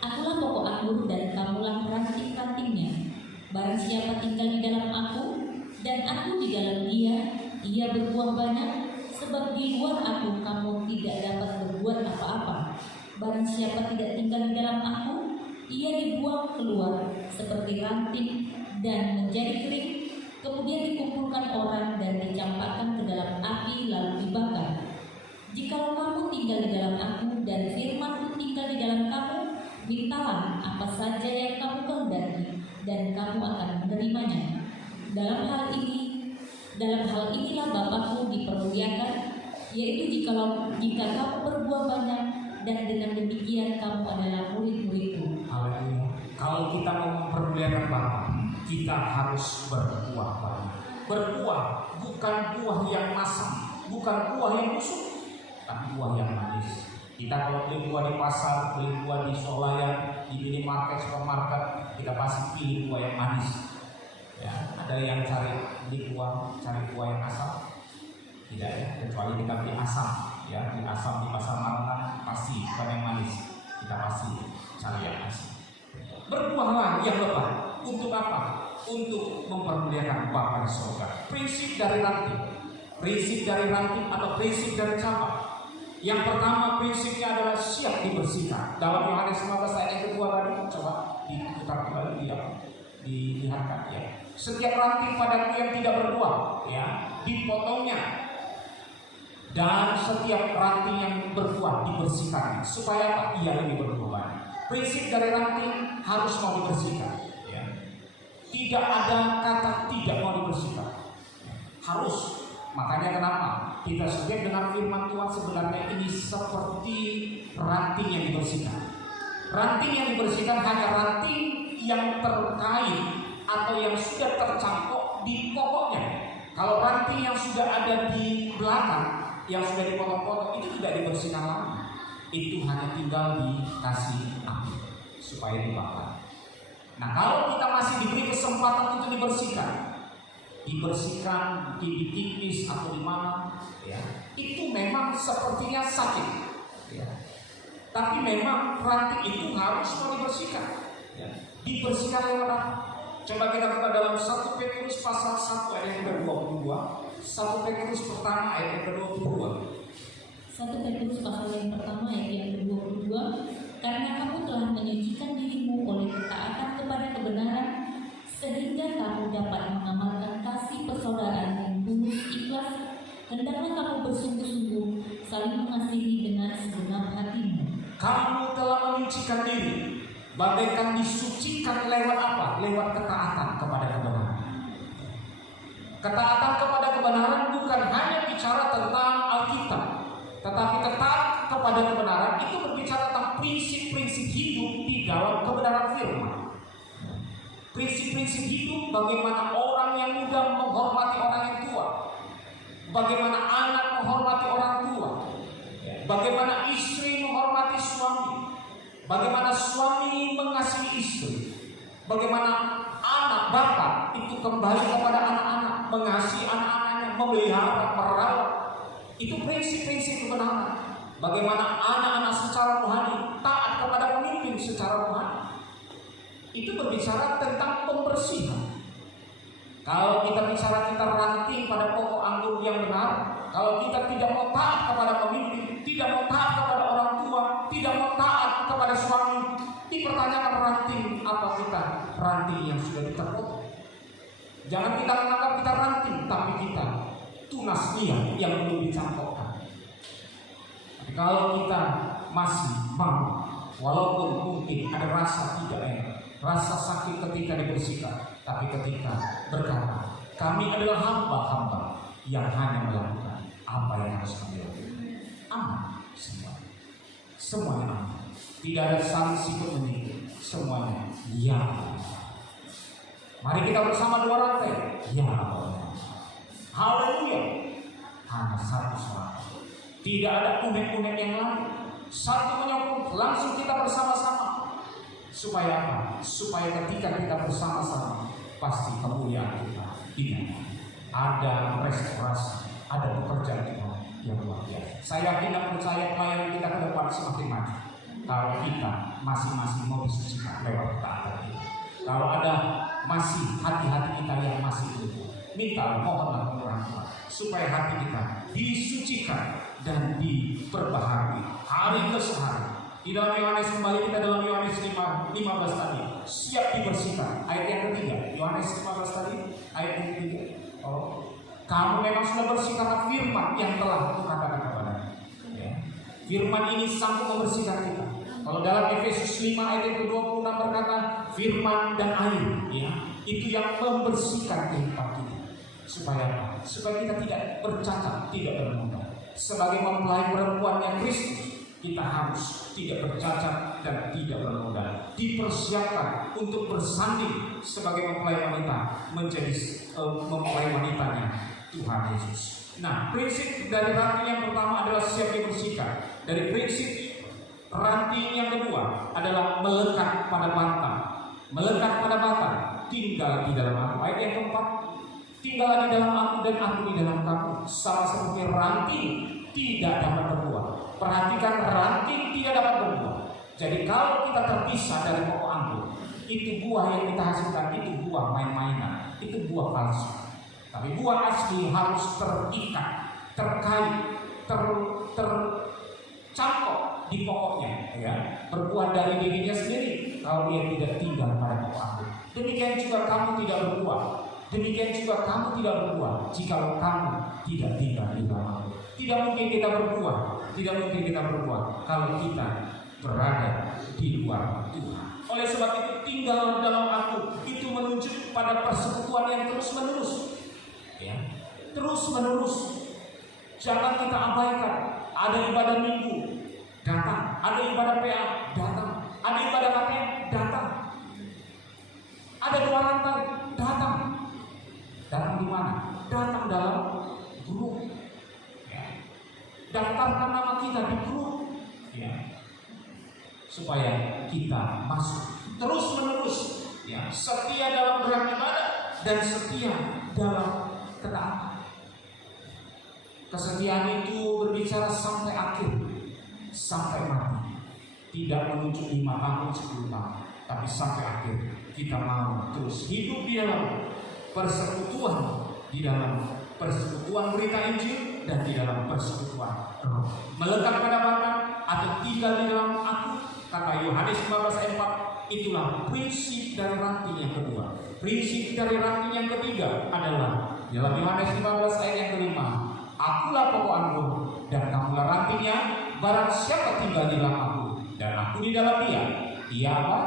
Akulah pokok anggur dan kamulah ranting-rantingnya. Barang siapa tinggal di dalam aku dan aku di dalam dia, ia berbuah banyak, sebab di luar aku kamu tidak dapat berbuat apa-apa. Barang siapa tidak tinggal di dalam aku, ia dibuang keluar seperti ranting dan menjadi kering, kemudian dikumpulkan orang dan dicampakkan ke dalam api lalu dibakar. Jikalau kamu tinggal di dalam aku dan firman-Ku tinggal di dalam kamu, mintalah apa saja yang kamu kehendaki dan kamu akan menerimanya. Dalam hal inilah Bapa-Ku dipermuliakan, yaitu jika kamu berbuah banyak, dan dengan demikian kamu adalah murid-murid-Ku. Haleluya. Kalau kita mau mempermuliakan Bapa, kita harus berbuah banyak. Berbuah bukan buah yang masam, bukan buah yang busuk, tapi buah yang manis. Kita kalau beli buah di pasar, beli buah di swalayan, di minimarket, supermarket, kita pasti pilih buah yang manis. Ya, ada yang cari buah yang asam? Tidak ya, kecuali kita beli asam. Ya, beli asam di pasar Maranatha pasti bukan yang manis. Kita pasti cari yang asam. Berbuahlah yang lebat. Untuk apa? Untuk mempermuliakan Bapa di surga. Prinsip dari ranting atau prinsip dari cabang. Yang pertama prinsipnya adalah siap dibersihkan. Dalam Yohanes 15 ayat yang kedua tadi, coba diputar kembali, dilihatkan ya. Setiap ranting padaku yang tidak berbuah, ya, dipotongnya. Dan setiap ranting yang berbuah dibersihkan. Supaya apa? Ia lebih berbuah. Prinsip dari ranting harus mau dibersihkan. Ya. Tidak ada kata tidak mau dibersihkan. Harus. Makanya kenapa kita setiap dengar firman Tuhan sebenarnya ini seperti ranting yang dibersihkan. Ranting yang dibersihkan hanya ranting yang terkait atau yang sudah tercampur di pokoknya. Kalau ranting yang sudah ada di belakang, yang sudah dipotong-potong, itu tidak dibersihkan lagi. Itu hanya tinggal dikasih api supaya dibakar. Nah, kalau kita masih diberi kesempatan untuk dibersihkan tipis atau di mana, ya, itu memang sepertinya sakit, ya. Tapi memang ranting itu harus dibersihkan, ya. Dibersihkan lewat apa? Coba kita buka dalam 1 Petrus pasal 1 ayat yang ke-22. 1 Petrus pertama ayat yang ke-22. 1 Petrus pasal yang pertama ayat yang ke-22. Karena kamu telah menyucikan dirimu oleh ketaatan kepada kebenaran, sehingga kamu dapat mengamalkan kasih persaudaraan yang tulus ikhlas, hendaklah kamu bersungguh-sungguh saling mengasihi dengan segenap hatimu. Kamu telah menyucikan diri, bagaikan disucikan lewat apa? Lewat ketaatan kepada kebenaran. Ketaatan kepada kebenaran bukan hanya bicara tentang Alkitab, tetapi ketaat kepada kebenaran itu berbicara tentang prinsip-prinsip hidup di dalam kebenaran firman. Prinsip-prinsip hidup, bagaimana orang yang muda menghormati orang yang tua, bagaimana anak menghormati orang tua, bagaimana istri menghormati suami, bagaimana suami mengasihi istri, bagaimana anak bapak itu kembali kepada anak-anak, mengasihi anak-anaknya, memelihara, merawat. Itu prinsip-prinsip kebenaran. Bagaimana anak-anak secara rohani taat kepada pemimpin secara rohani. Itu berbicara tentang pembersihan. Kalau kita bicara kita ranting pada pokok anggur yang benar, kalau kita tidak mau taat kepada pemimpin, tidak mau taat kepada orang tua, tidak mau taat kepada suami, dipertanyakan ranting apa kita? Ranting yang sudah diterpotong. Jangan kita menganggap kita ranting, tapi kita tunas liat yang belum dicampurkan. Kalau kita masih mau, walaupun mungkin ada rasa tidak enak, rasa sakit ketika dibersihkan, tapi ketika berkata, kami adalah hamba-hamba yang hanya melakukan apa yang harus kami lakukan. Aman semuanya aman. Tidak ada sanksi pun menyinggung, semuanya ya. Mari kita bersama dua rantai, ya Allah. Haleluya. Hanya satu suara, tidak ada unek-unek yang lain. Satu menyambung, langsung kita bersama-sama. Supaya apa? Supaya ketika kita bersama-sama, pasti kemuliaan kita ini ada restorasi, ada pekerjaan kita yang luar biasa. Saya yakin dan percaya pelayanan kita ke depan semakin maju kalau kita masing-masing mau disucikan lewat ketaatan kita. Kalau ada masih hati-hati kita yang masih lumpuh, minta mohonlah orang tua supaya hati kita disucikan dan diperbaharui hari ke hari. Di dalam Yohanes, kembali kita dalam Yohanes 15 tadi, siap dibersihkan. Ayat yang ketiga, Yohanes 15 tadi, ayat yang ketiga. Oh, kamu memang sudah bersih karena firman yang telah kukatakan kepadamu. Ya. Firman ini sanggup membersihkan kita. Kalau dalam Efesus 5 ayat yang ke-26 berkata, firman dan air, ya, itu yang membersihkan kehidupan kita. Supaya apa? Supaya kita tidak bercacat, tidak bernoda. Sebagai mempelai perempuan yang Kristus, kita harus tidak bercacat dan tidak bernoda. Dipersiapkan untuk bersanding sebagai mempelai wanita, menjadi mempelai wanitanya Tuhan Yesus. Nah, prinsip dari ranting yang pertama adalah siap dibersihkan. Dari prinsip ranting yang kedua adalah melekat pada batang. Melekat pada batang, tinggal di dalam aku. Ayat yang keempat, tinggallah di dalam aku dan aku di dalam kamu. Sama seperti ranting tidak dapat berbuah. Perhatikan, ranting tidak dapat berbuah. Jadi kalau kita terpisah dari pokok anggur, itu buah yang kita hasilkan itu buah main-mainan, itu buah palsu. Tapi buah asli harus terikat, terkait, tercangkok di pokoknya, ya, berbuah dari dirinya sendiri. Kalau dia tidak tinggal pada pokok anggur, demikian juga kamu tidak berbuah. Demikian juga kamu tidak berbuah jika kamu tidak tinggal di dalam aku. Tidak mungkin kita berbuah, tidak mungkin kita berbuah kalau kita berada di luar Tuhan. Oleh sebab itu, tinggal dalam aku itu menunjuk pada persekutuan yang terus menerus, ya, terus menerus. Jangan kita abaikan. Ada ibadah minggu, datang. Ada ibadah PA, datang. Ada ibadah KTM, datang. Ada doa rantai, datang. Datang di mana? Datang dalam grup. Ya. Daftarkan nama kita di grup. Ya. Supaya kita masuk terus menerus. Ya. Setia dalam gerak ibadah dan setia dalam ketaatan. Kesetiaan itu berbicara sampai akhir, sampai mati. Tidak menuju 5 tahun, 10 tahun, tapi sampai akhir kita mau terus hidup di dalam persekutuan, di dalam persekutuan berita Injil dan di dalam persekutuan roh. Melekat pada batang atau tinggal di dalam aku, kata Yohanes 15 ayat 4, itulah prinsip dari ranting yang kedua. Prinsip dari ranting yang ketiga adalah dalam Yohanes 15 ayat yang kelima, akulah pokok anggur dan kamulah rantingnya. Barang siapa tinggal di dalam aku dan aku di dalam dia, dia apa?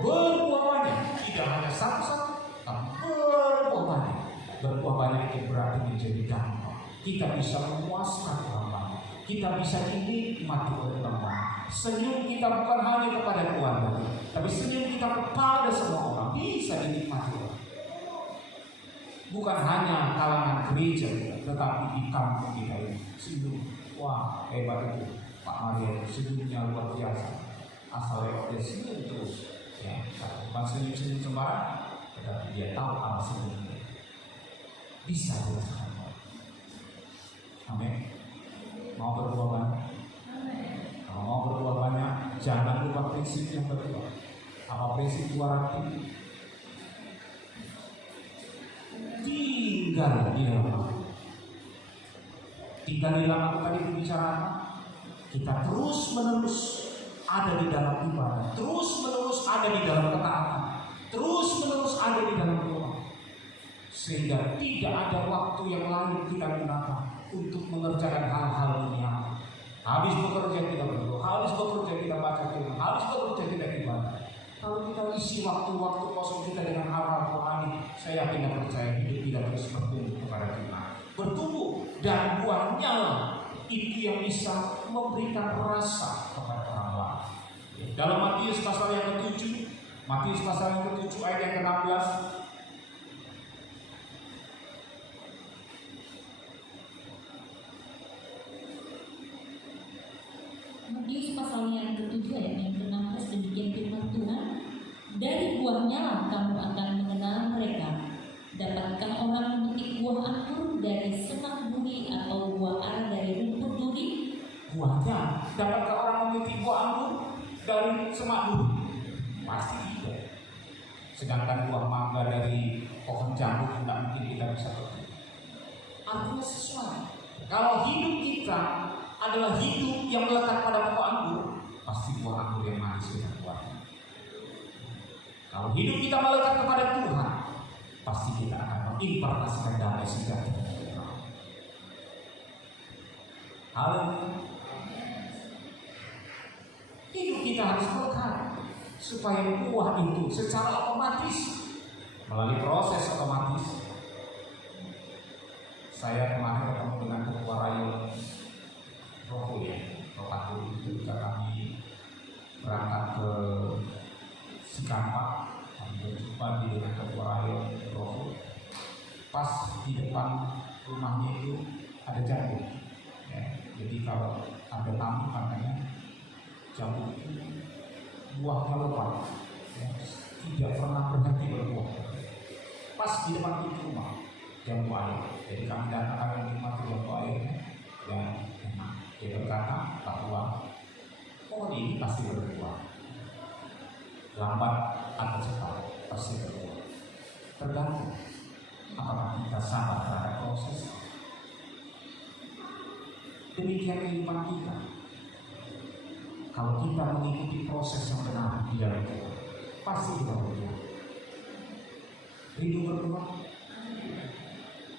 Berbuah banyak. Tidak hanya satu-satu, tapi berbuah banyak. Berbuah banyak itu berarti menjadi gampang. Kita bisa memuaskan orang banyak. Kita bisa dinikmati oleh orang banyak. Senyum kita bukan hanya kepada keluarga, tapi senyum kita kepada semua orang bisa dinikmati orang. Bukan hanya kalangan gereja, tetapi di kampung kita ini senyum. Wah, hebat itu Pak Maria, senyumnya luar biasa. Asal dia senyum terus, ya, bukan senyum-senyum sembarang, tetapi dia tahu apa senyumnya. Bisa dirasakan. Amin. Mau berbuah banyak? Kalau mau berbuah banyak, jangan lupa prinsip yang kedua. Apa prinsip dua ranting? Tinggal di dalam aku. Tinggal di dalam aku tadi berbicara apa? Kita terus menerus ada di dalam ibadah, terus menerus ada di dalam ketaatan, terus menerus ada di dalam doa, sehingga tidak ada waktu yang lain kita gunakan untuk mengerjakan hal-hal dunia. Habis bekerja kita berdoa, habis bekerja kita baca Quran, habis bekerja kita ibadah. Kalau kita isi waktu-waktu kosong kita dengan hal-hal rohani, saya yakin dan percaya hidup kita terus bertumbuh kepada Tuhan, bertumbuh dan buahnya itu yang bisa memberikan rasa kepada orang lain. Dalam Matius pasal yang ke-7, Matius pasal yang ke-7 ayat yang ke-16, Matius pasal yang ke-7 ayat yang ke-16, demikian firman Tuhan, dari buahnya lah kamu akan mengenal mereka. Dapatkah orang memetik buah anggur dari semak duri atau buah ara dari rumput duri? buahnya. Dapatkah orang memetik buah anggur dari semak duri? Pasti tidak. sedangkan buah mangga dari pohon jambu tidak mungkin kita bisa petik. Artinya sesuai. Kalau hidup kita adalah hidup yang melekat pada pokok anggur, Pasti buah anggur yang manis kita keluarkan. kalau hidup kita melekat kepada Tuhan, Pasti kita akan mengimpartasikan damai sejahtera. Haleluya. hidup kita harus melekat supaya buah itu secara otomatis Melalui proses otomatis. Saya kemarin ketemu dengan ketua rayon Rohul ya, Rohul itu ketika kami berangkat ke Sikampak, kami berjumpa dengan ketua rayon Rohul. Pas di depan rumahnya itu ada jagung. Ya, jadi kalau ada tamu katanya jagung itu buahnya lebat, ya, tidak pernah berhenti berbuah. Pas di depan pintu rumah jamu air. Jadi kami datang akan menikmati jamu airnya dan enak. Dia berkata bahwa pohon ini pasti berbuah, lambat atau cepat pasti berbuah. Tergantung apakah kita sabar terhadap proses. Demikian kehidupan kita. Kalau kita mengikuti proses yang benar di dalam Tuhan, pasti kita berbuah. Rindu berbuah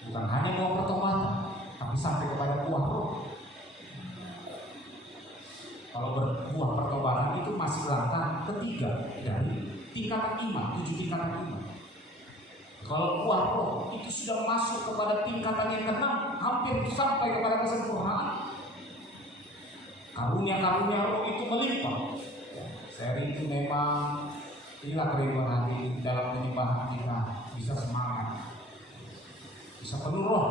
bukan hanya buah pertobatan, tapi sampai kepada buah roh. Kalau berbuah pertobatan itu masih langkah ketiga dari tingkatan iman, 7 tingkatan iman. Kalau buah roh itu sudah masuk kepada tingkatan yang ke-6, hampir sampai kepada kesempurnaan. Karunia-karunia roh itu melimpah. Saya rindu memang inilah kerinduan hati dalam penyembahan kita, bisa semangat, bisa penuh roh.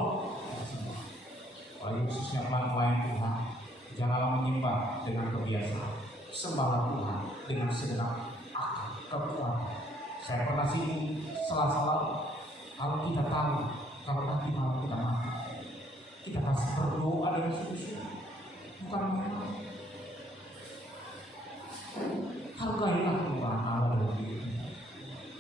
Oleh khususnya pelayan Tuhan, janganlah menyembah dengan kebiasaan, sembahlah Tuhan dengan segenap akal, kekuatan. Saya pernah singgung sela-sela, kalau kita tahu kalau nanti malam kita mati, kita pasti berdoa dengan sungguh-sungguh, bukan main-main. Hargailah Tuhan Allah dalam diri kita,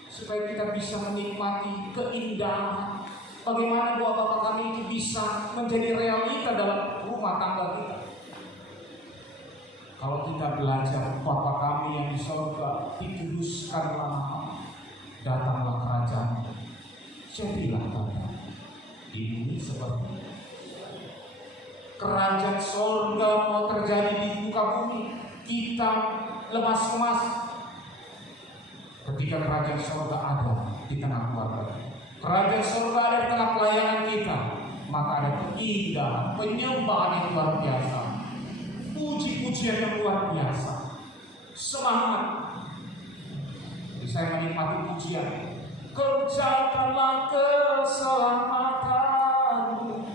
supaya kita bisa menikmati keindahan. Bagaimana doa Bapa kami itu bisa menjadi realita dalam rumah tangga kita. Kalau kita belajar Bapa kami yang di surga, dikuduskanlah namamu, datanglah kerajaan, jadilah kehendak di bumi seperti kerajaan surga mau terjadi di muka bumi. Kita lemas-lemas ketika kerajaan surga ada di tengah keluarga, kerajaan surga ada di tengah pelayanan kita, maka ada keindahan, penyembahan yang luar biasa, puji-pujian yang luar biasa, semangat. Jadi saya menikmati pujian, kerjakanlah keselamatanmu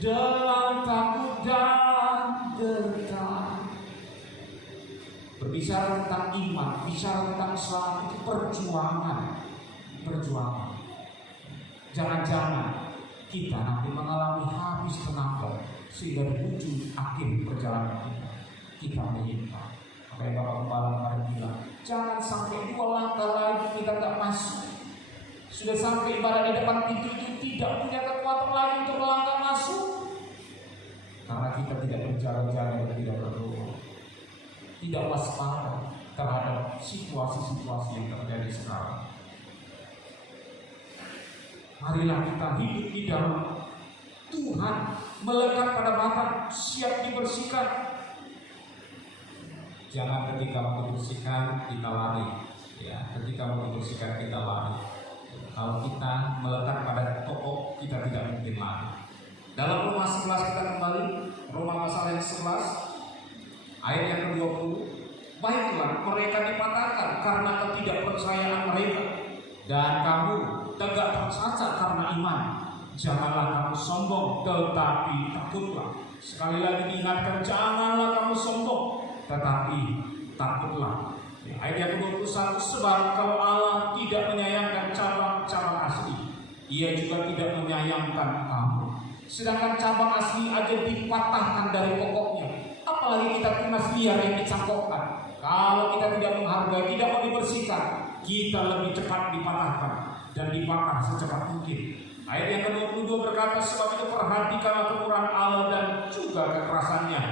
dalam takut dan derita. Berbicara tentang iman, bicara tentang Islam itu perjuangan. Jangan-jangan kita nanti mengalami habis tenaga sehingga di ujung akhir perjalanan kita menyimpang. Apa yang Bapak Kepala kemarin bilang, jangan sampai 2 langkah lagi kita tak masuk. Sudah sampai ibarat di depan pintu itu tidak punya kekuatan lagi untuk melangkah masuk, karena kita tidak berjalan-jalan dan tidak berdoa, tidak waspada terhadap situasi-situasi yang terjadi sekarang. Marilah kita hidup di dalam Tuhan, melekat pada mata, siap dibersihkan. Jangan ketika mau dibersihkan kita lari, ya. Ketika mau dibersihkan kita lari. Kalau kita melekat pada pokok, kita tidak mungkin lari. Dalam Roma 11 kita kembali, Roma pasal yang 11 ayat yang ke-20. Baiklah mereka dipatahkan karena ketidakpercayaan mereka, dan kamu tegak tercacat karena iman. Janganlah kamu sombong, tetapi takutlah. Sekali lagi diingatkan, janganlah kamu sombong, tetapi takutlah. Ayat yang ke-21, sebab kalau Allah tidak menyayangkan cabang-cabang asli, Ia juga tidak menyayangkan kamu. Sedangkan cabang asli aja dipatahkan dari pokoknya, apalagi kita tunas liar yang dicangkokkan. Kalau kita tidak menghargai, tidak mau dibersihkan, bisa kita lebih cepat dipatahkan dan dibakar secepat mungkin. Ayat yang ke-22 berkata, sebab itu perhatikanlah kemurahan Allah dan juga kekerasannya,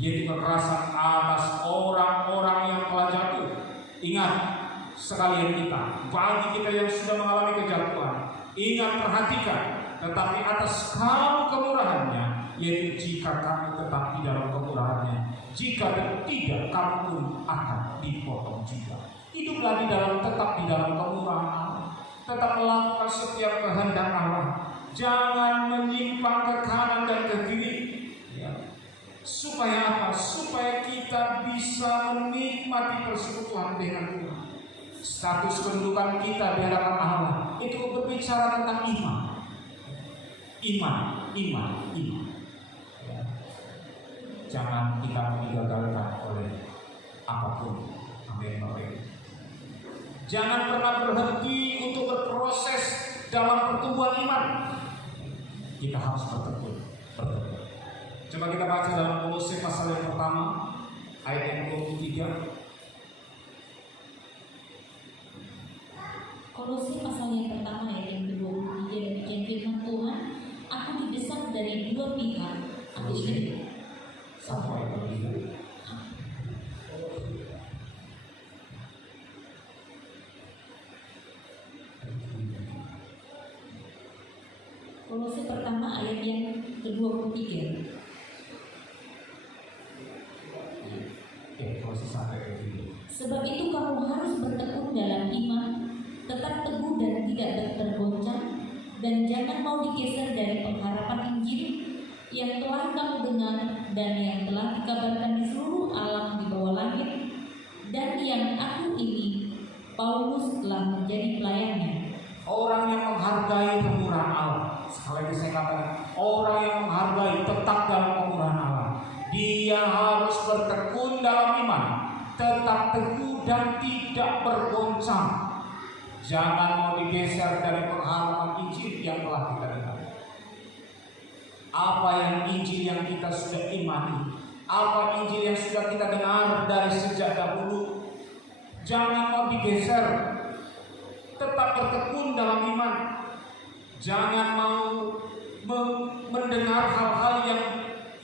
yaitu kekerasan atas orang-orang yang telah jatuh. Ingat sekalian kita, bagi kita yang sudah mengalami kejatuhan, ingat perhatikan, tetapi atas kamu kemurahannya, yaitu jika kamu tetap di dalam kemurahannya, jika tidak kamu pun akan dipotong juga. Hiduplah tetap di dalam kemurahan Allah. Tetap melakukan setiap kehendak Allah. Jangan menyimpang ke kanan dan ke kiri. Ya. Supaya apa? Supaya kita bisa menikmati persekutuan dengan Tuhan. Status kedudukan kita di hadapan Allah itu berbicara tentang iman. Iman. Ya. Jangan kita digagalkan oleh apapun. Amin. Jangan pernah berhenti untuk berproses dalam pertumbuhan iman. Kita harus bertekun. Coba kita baca dalam Kolose pasal yang pertama, ayat yang 23. Kolose pasal yang pertama ayat yang ke-23, demikian firman Tuhan, aku didesak dari dua pihak. Aku ini Satu ayat lebih. Kolose pertama ayat yang ke-23. Kolose 1 ayat 23. Sebab itu kamu harus bertekun dalam iman, tetap teguh dan tidak tergoncang, dan jangan mau digeser dari pengharapan Injil yang telah kamu dengar dan yang telah dikabarkan di seluruh alam di bawah langit, dan yang aku ini, Paulus, telah menjadi pelayannya. Orang yang menghargai kemurahan Allah, sekali lagi saya katakan, orang yang menghargai tetap dalam kemurahan Allah, dia harus bertekun dalam iman, tetap teguh dan tidak bergoncang. Jangan mau digeser dari pengharapan Injil yang telah kita dengar. Apa yang Injil yang kita sudah imani, apa Injil yang sudah kita dengar dari sejak dahulu, jangan mau digeser. Tetap bertekun dalam iman. Jangan mau mendengar hal-hal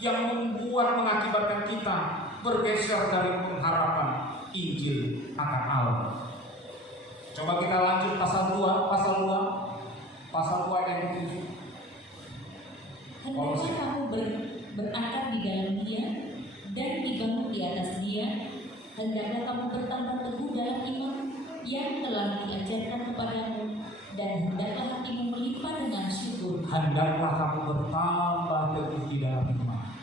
yang mengakibatkan kita bergeser dari pengharapan Injil akan Allah. Coba kita lanjut pasal 2 ayat yang 7. Hendaklah kamu berakar di dalam Dia dan dibangun di atas Dia. Hendaklah kamu bertambah teguh dalam iman yang telah diajarkan kepadamu, dan hendaklah hatimu melimpah dengan syukur. Hendaklah kamu bertambah teguh di dalam iman.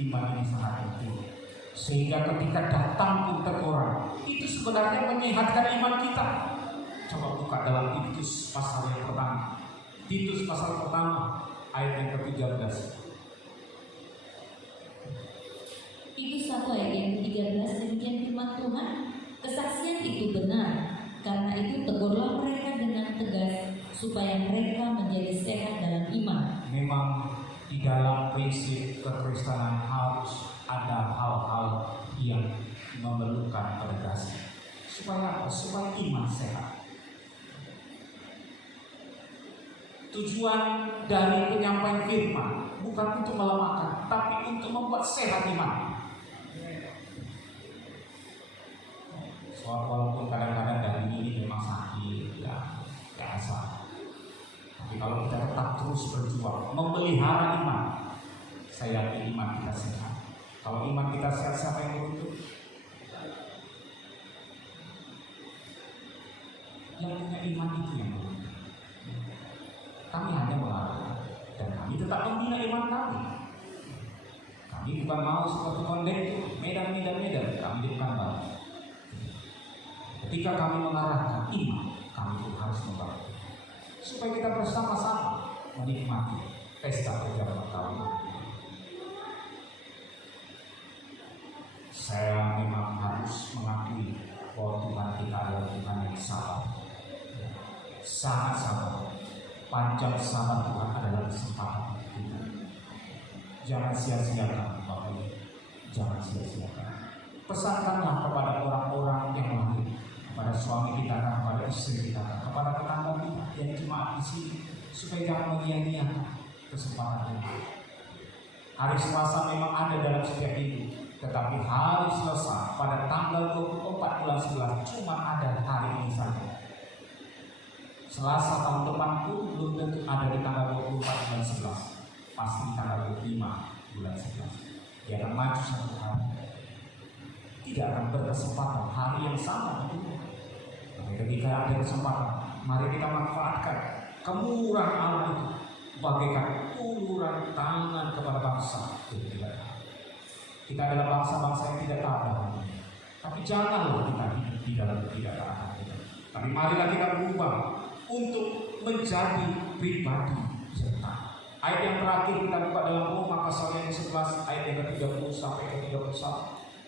Iman ini sangat penting, sehingga ketika datang pun teguran, itu sebenarnya menyehatkan iman kita. Coba buka dalam Titus pasal yang pertama. Titus pasal pertama ayat yang ke-13. Titus 1 ayat yang ke-13, demikian firman Tuhan, kesaksian itu benar, karena itu tegurlah mereka dengan tegas, supaya mereka menjadi sehat dalam iman. Memang di dalam prinsip kekristenan harus ada hal-hal yang memerlukan penegasan. Supaya iman sehat. Tujuan dari penyampaian firman bukan untuk melemahkan, tapi untuk membuat sehat iman. Walaupun kadang-kadang daging ini memang sakit, ya biasa. Tapi kalau kita tetap terus berjuang memelihara iman, saya yakin iman kita sehat. Kalau iman kita sehat, siapa yang beruntung? Yang punya iman itu yang beruntung. Kami hanya melarang, dan kami tetap membina iman kami. Kami bukan mau seperti kondektur, medan, kami bukan mau. Ketika kami mengarahkan iman, kami pun harus membangun, supaya kita bersama-sama menikmati pesta perjamuan tahun. Saya memang harus mengakui bahwa Tuhan kita adalah Tuhan yang sabar, sangat sabar. Panjang sabar Tuhan adalah kesempatan kita. Jangan sia-siakan Bapak Ibu, jangan sia-siakan. Pesankanlah kepada orang-orang yang lain, kepada suami kita, kepada istri kita, kepada tetangga kita yang jemaat di sini, supaya jangan menyia-nyiakan kesempatan ini. Hari Selasa memang ada dalam setiap hidup, tetapi hari Selasa pada tanggal 24 bulan 11 cuma ada hari ini saja. Selasa tahun depan pun belum tentu ada di tanggal 24 bulan 11, pasti tanggal 25 bulan 11. Dia akan maju satu hari, tidak akan berkesempatan hari yang sama. Ketika ada kesempatan, mari kita manfaatkan kemurahan Allah itu bagaikan uluran tangan kepada bangsa. Kita adalah bangsa-bangsa yang tidak taat, tapi janganlah kita hidup di dalam tidak taat. Tapi marilah kita berubah untuk menjadi pribadi yang taat. Ayat yang terakhir kita buka dalam Roma pasal yang 11 ayat yang ke-30 sampai ke-31.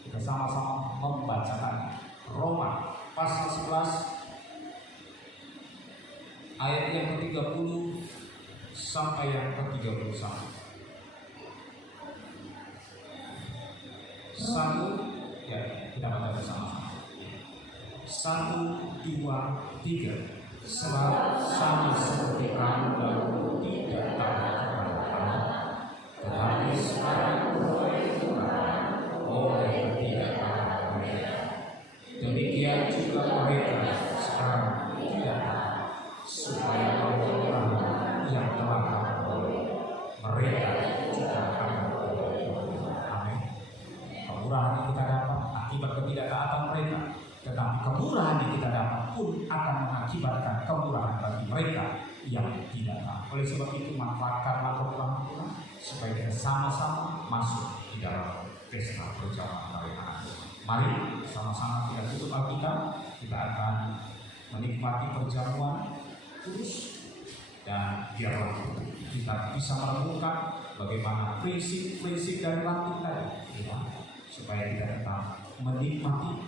Kita sama-sama membacakan Roma pasal 11 ayat yang ke-30 sampai yang ke-31. Satu, ya kita baca bersama-sama. 1, 2, 3. Sebab sama seperti kamu dahulu tidak taat kepada Allah, tetapi sekarang oleh tidak taat mereka. Demikian juga mereka sekarang tidak taat, supaya orang yang telah taat mereka juga akan amin. Kemurahan yang kita dapat akibat ketidaktaatan mereka, tetapi kemurahan yang kita dapat pun akan mengakibatkan kemurahan bagi mereka yang tidak taat. Oleh sebab itu manfaatkanlah kemurahan Tuhan supaya kita sama-sama masuk di dalam pesta perjamuan kerekaan. Mari sama-sama kita tutup Alkitab, kita akan menikmati perjamuan kudus dan biarlah kita bisa menemukan bagaimana prinsip-prinsip dari latih tadi, ya, supaya kita tetap menikmati,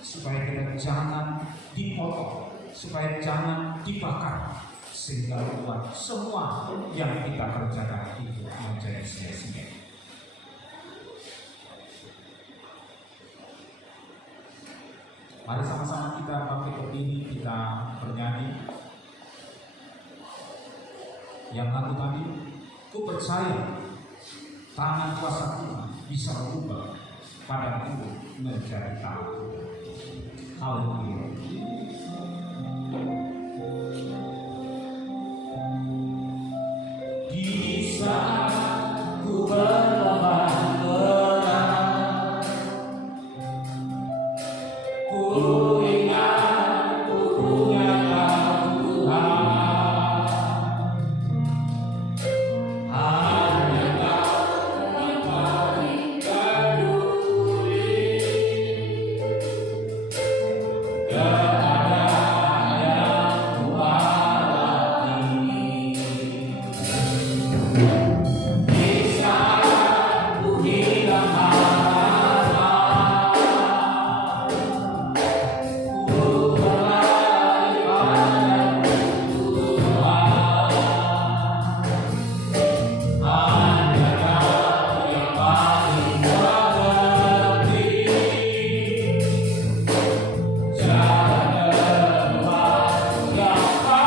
supaya kita jangan dipotong, supaya jangan dibakar, sehingga membuat semua yang kita kerjakan itu menjadi sia-sia. Mari sama-sama kita bangkit berdiri, kita bernyanyi yang lagu tadi. Ku percaya tangan kuasa Tuhan bisa berubah padaku menjadi taat. Haleluya. Di saat ku berlomba perang, ku ingat ku punya Tuhan. Hanya Kau yang paling peduli. Gak ada yang ku harapin. Di saat ku hilang harapan, ku berlari pada Tuhan. Hanya Kau yang paling mengerti jalan depan yang pasti.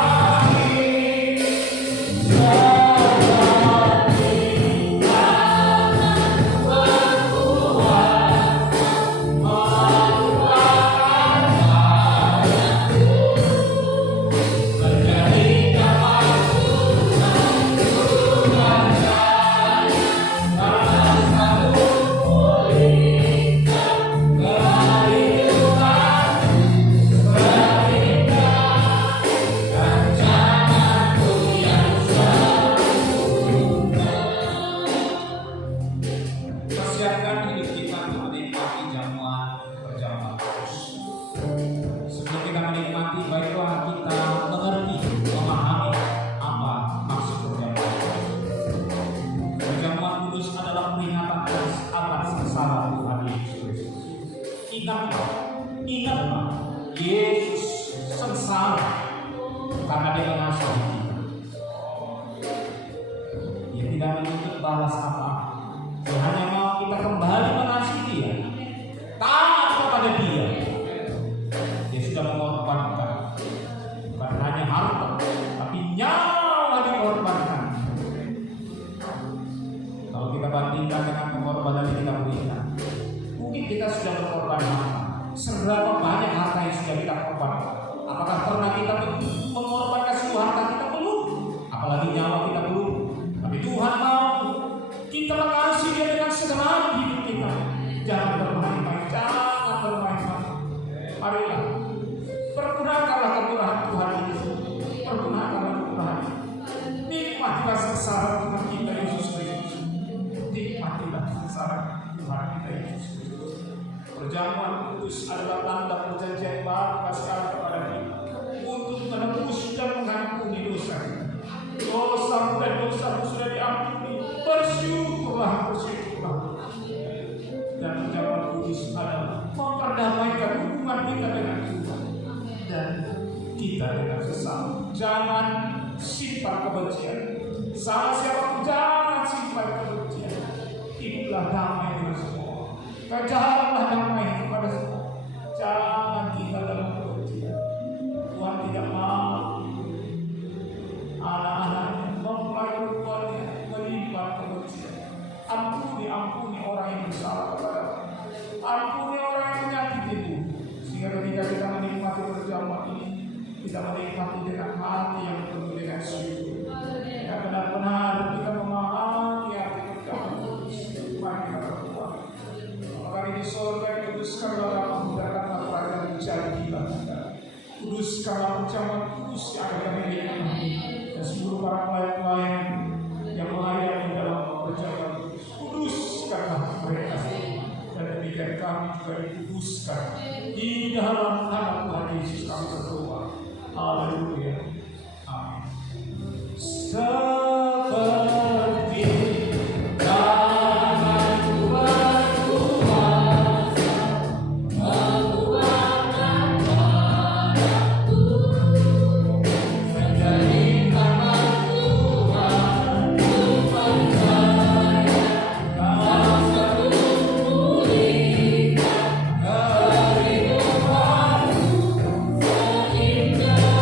Persiapkan hidup kita untuk menikmati jamuan perjamuan kudus. Sebelum kita menikmati, baiklah kita mengerti, memahami apa maksud perjamuan kudus. Perjamuan kudus adalah peringatan atas kesalahan Tuhan Yesus Kristus. Ingatlah, Yesus sengsara karena Dia mengasihi kita. Dia tidak menuntut balas apa-apa. Dia hanya mau kita kembali mengasihi Dia. kita sudah berkorban harta? Seberapa banyak harta yang sudah kita korbankan? Apakah pernah kita mengorbankan seluruh harta kita? Belum. Apalagi nyawa kita belum. Tapi Tuhan mau kita mengasihi Dia dengan segenap hidup kita. Jangan bermain-main, jangan bermain-main. Marilah, pergunakanlah kemurahan Tuhan ini. Pergunakanlah kemurahan. Nikmatilah sengsara Tuhan kita Yesus Kristus. Nikmatilah sengsara Tuhan kita Yesus Kristus. Perjamuan kudus adalah tanda perjanjian baru sekarang kepada kita untuk menebus dan mengampuni dosa kita. Dosa dan dosa sudah diampuni. Bersyukurlah, bersyukurlah. Dan perjamuan kudus adalah memperdamaikan hubungan kita dengan Tuhan dan kita dengan sesama. Jangan simpan kebencian. Sama siapapun jangan simpan kebencian. Hiduplah damai dengan semua. Kejarlah damai kepada semua. Jangan tinggal dalam kebencian. Tuhan tidak mau anak-anaknya mempelai perempuannya melimpah kebencian. Ampuni orang yang bersalah kepada. Ampuni orang yang menyakitimu. Sehingga ketika kita menikmati perjamuan ini, kita menikmati dengan hati yang penuh dengan syukur. Ya, benar-benar kita memahami arti perjamuan ini. Mari kita berdoa. Apakah di surga dikuduskanlah rahmat dan kerajaan jadilah kita. Kuduskanlah perjamuan kudus yang ada kami nikmati dan seluruh para pelayan-pelayan yang melayani dalam perjamuan kudus. Kuduskanlah mereka. Dan demikian kami juga dikuduskan di dalam nama Tuhan Yesus kami berdoa. Haleluya. Amin. Seperti tangan Tuhan kuasa menguatkan padaku, menjadi tangan Tuhan ku percaya kau selalu pulihkan kehidupanku sehingga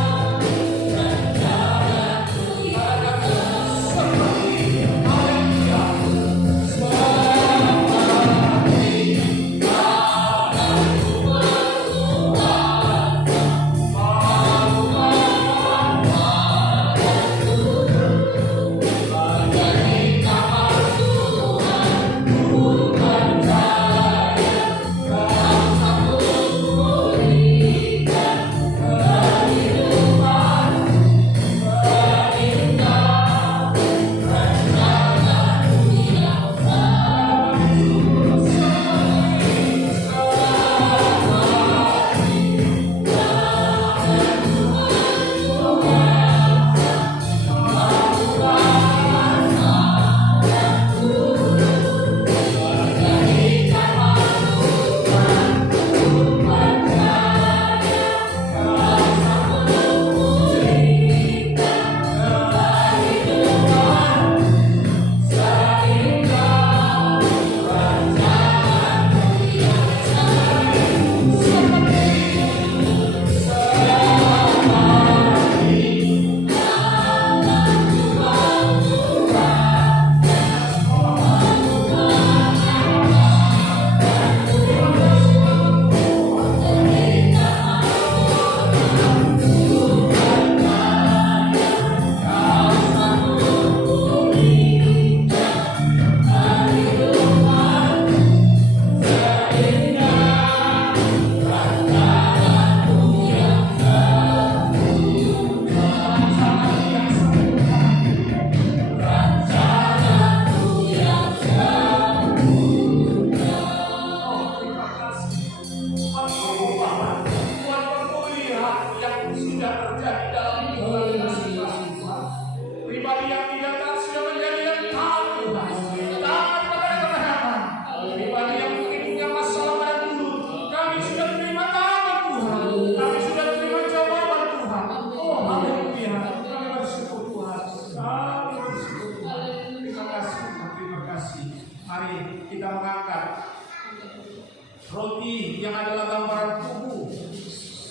roti yang adalah gambaran tubuh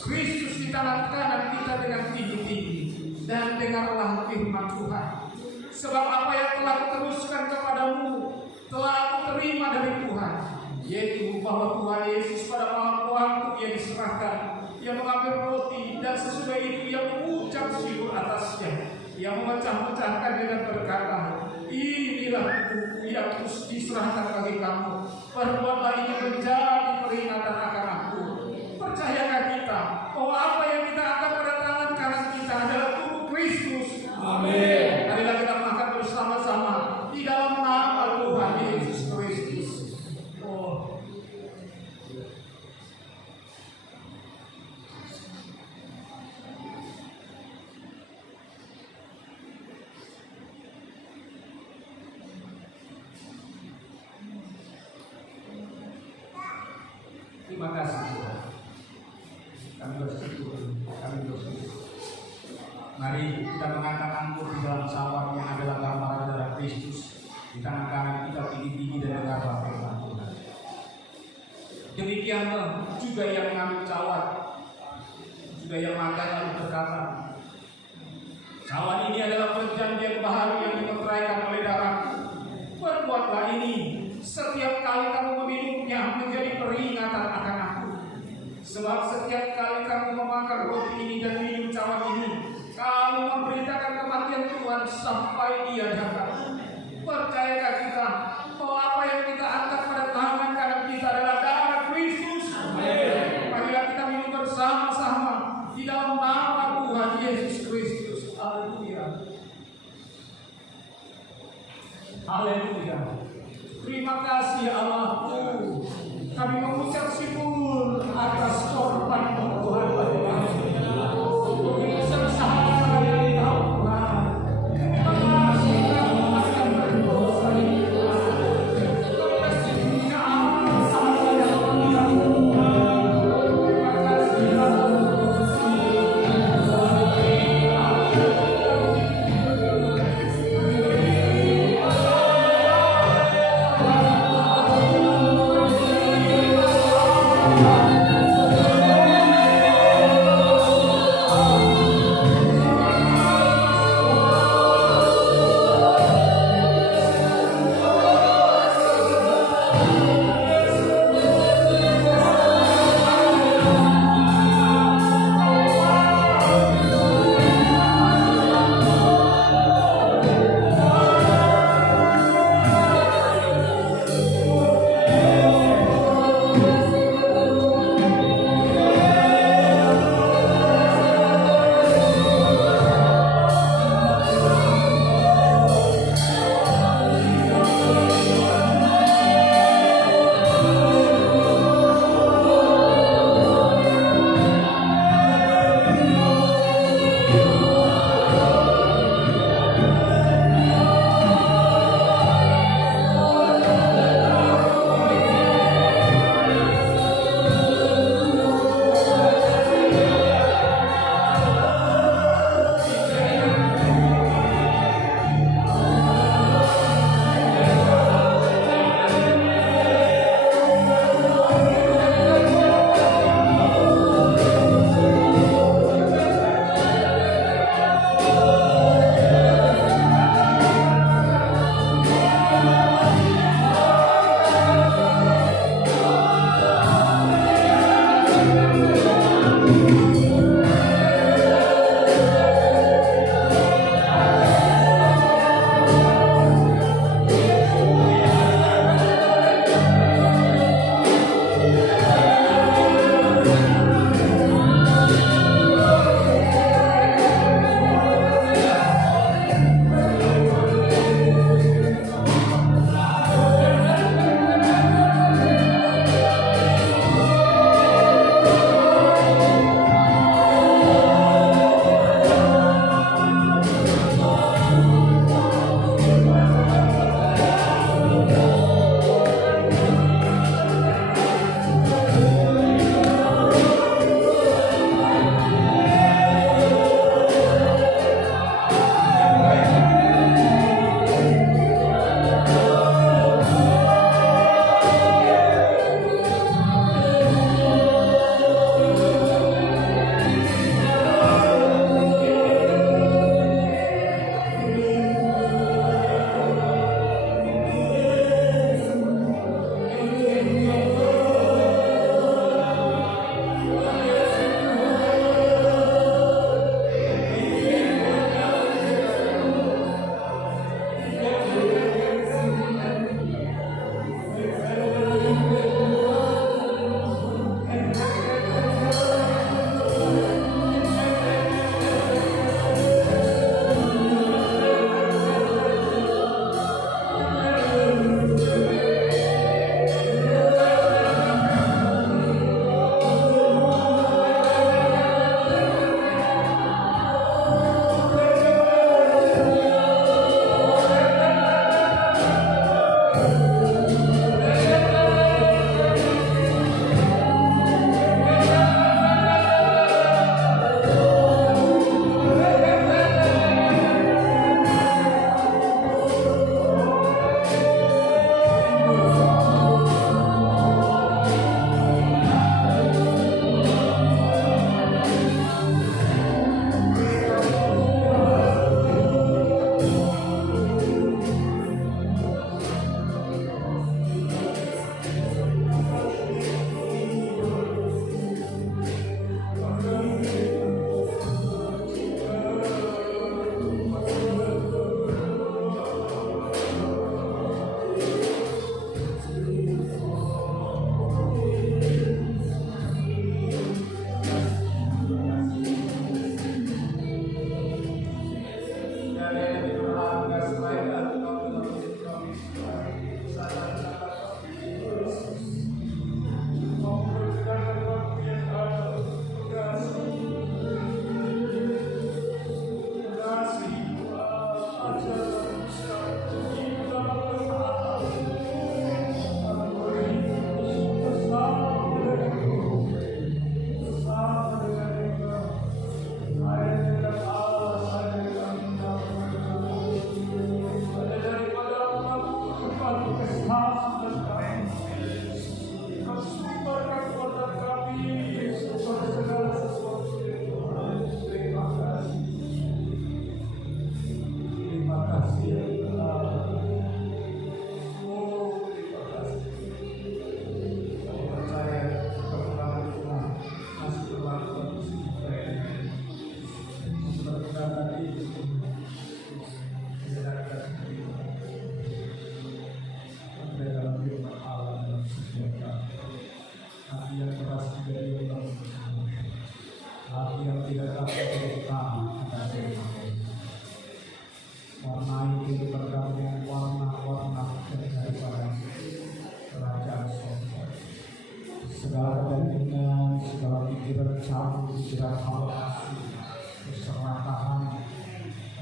Kristus di tangan kanan kita dengan tinggi-tinggi, dan dengarlah firman Tuhan. Sebab apa yang telah kuteruskan kepadamu telah aku terima dari Tuhan, yaitu bahwa Tuhan Yesus pada malam waktu Ia diserahkan, Ia mengambil roti dan sesudah itu Ia mengucap syukur atasnya. Ia memecah-mecahkan dengan berkata, inilah tubuhku yang terus diserahkan bagi kamu. Perbuatlah ini menjadi peringatan akan aku. Percayakah kita bahwa apa yang kita akan pada tangan kanan kita adalah tubuh Kristus? Amin. Marilah kita makan bersama-sama di dalam nama Tuhan Yesus Kristus. Oh. Terima kasih Tuhan. Kami bersyukur, kami bersyukur. Mari kita mengangkat anggur di dalam sawar yang adalah gambaran darah Kristus. Di tangan kanan kita tinggi-tinggi dan dengar firman Tuhan. Demikian juga yang mengambil cawan, juga yang makan lalu berkata, cawan ini adalah perjanjian baru yang dimeteraikan oleh darahku. Perbuatlah ini setiap kali kamu meminumnya menjadi peringatan akan aku. Sebab setiap kali kamu memakan roti ini dan minum cawan ini, kamu memberitakan kematian Tuhan sampai Ia datang. Percayakah kita bahwa apa yang kita angkat pada tangan kanan kita adalah darah Kristus? Amin. Marilah kita minum bersama-sama di dalam nama Tuhan Yesus Kristus. Haleluya. Haleluya. Terima kasih Allahku. Kami mengucap syukur atas korban Tuhan pada kami. Untuk kesengsaraan yang Kau Tuhan. Terima kasih kami akan berdosa di Tuhan. Kami kasihnya sama yang Tuhan. Terima kasih segala kepentingan, segala pikiran cabut, pikiran hawa, keserakahan,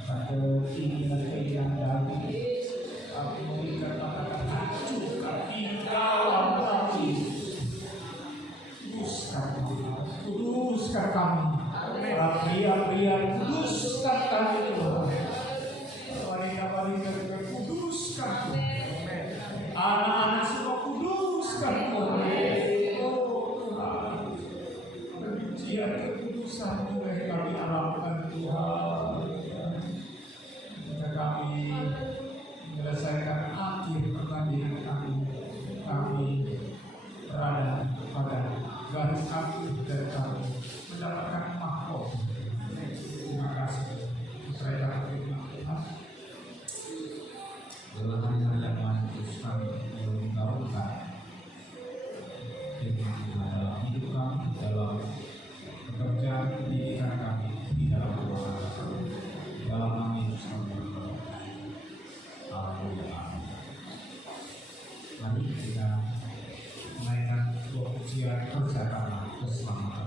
akan keinginan daging, aku memberikan katakan hancurkan di dalam kami. Kuduskan kami, para pria-pria kuduskan kami Tuhan, wanita-wanita juga kuduskan Tuhan, anak-anak semua kuduskan Tuhan. Oh Tuhan, kebencian kekudusan juga yang kami harapkan Tuhan. Jika kami menyelesaikan akhir pertandingan kami berada pada garis akhir dari kami mendapatkan mahkota. Terima kasih. Saya dapat terima Tuhan. Dalam hari-hari yang lain terus kami menggaungkan firman Tuhan dalam hidup kami, dalam pekerjaan pendidikan kami, di dalam rumah kami, dalam nama Yesus kami berdoa. Haleluya. Mari kita menaikkan sebuah pujian bersama keselamatan.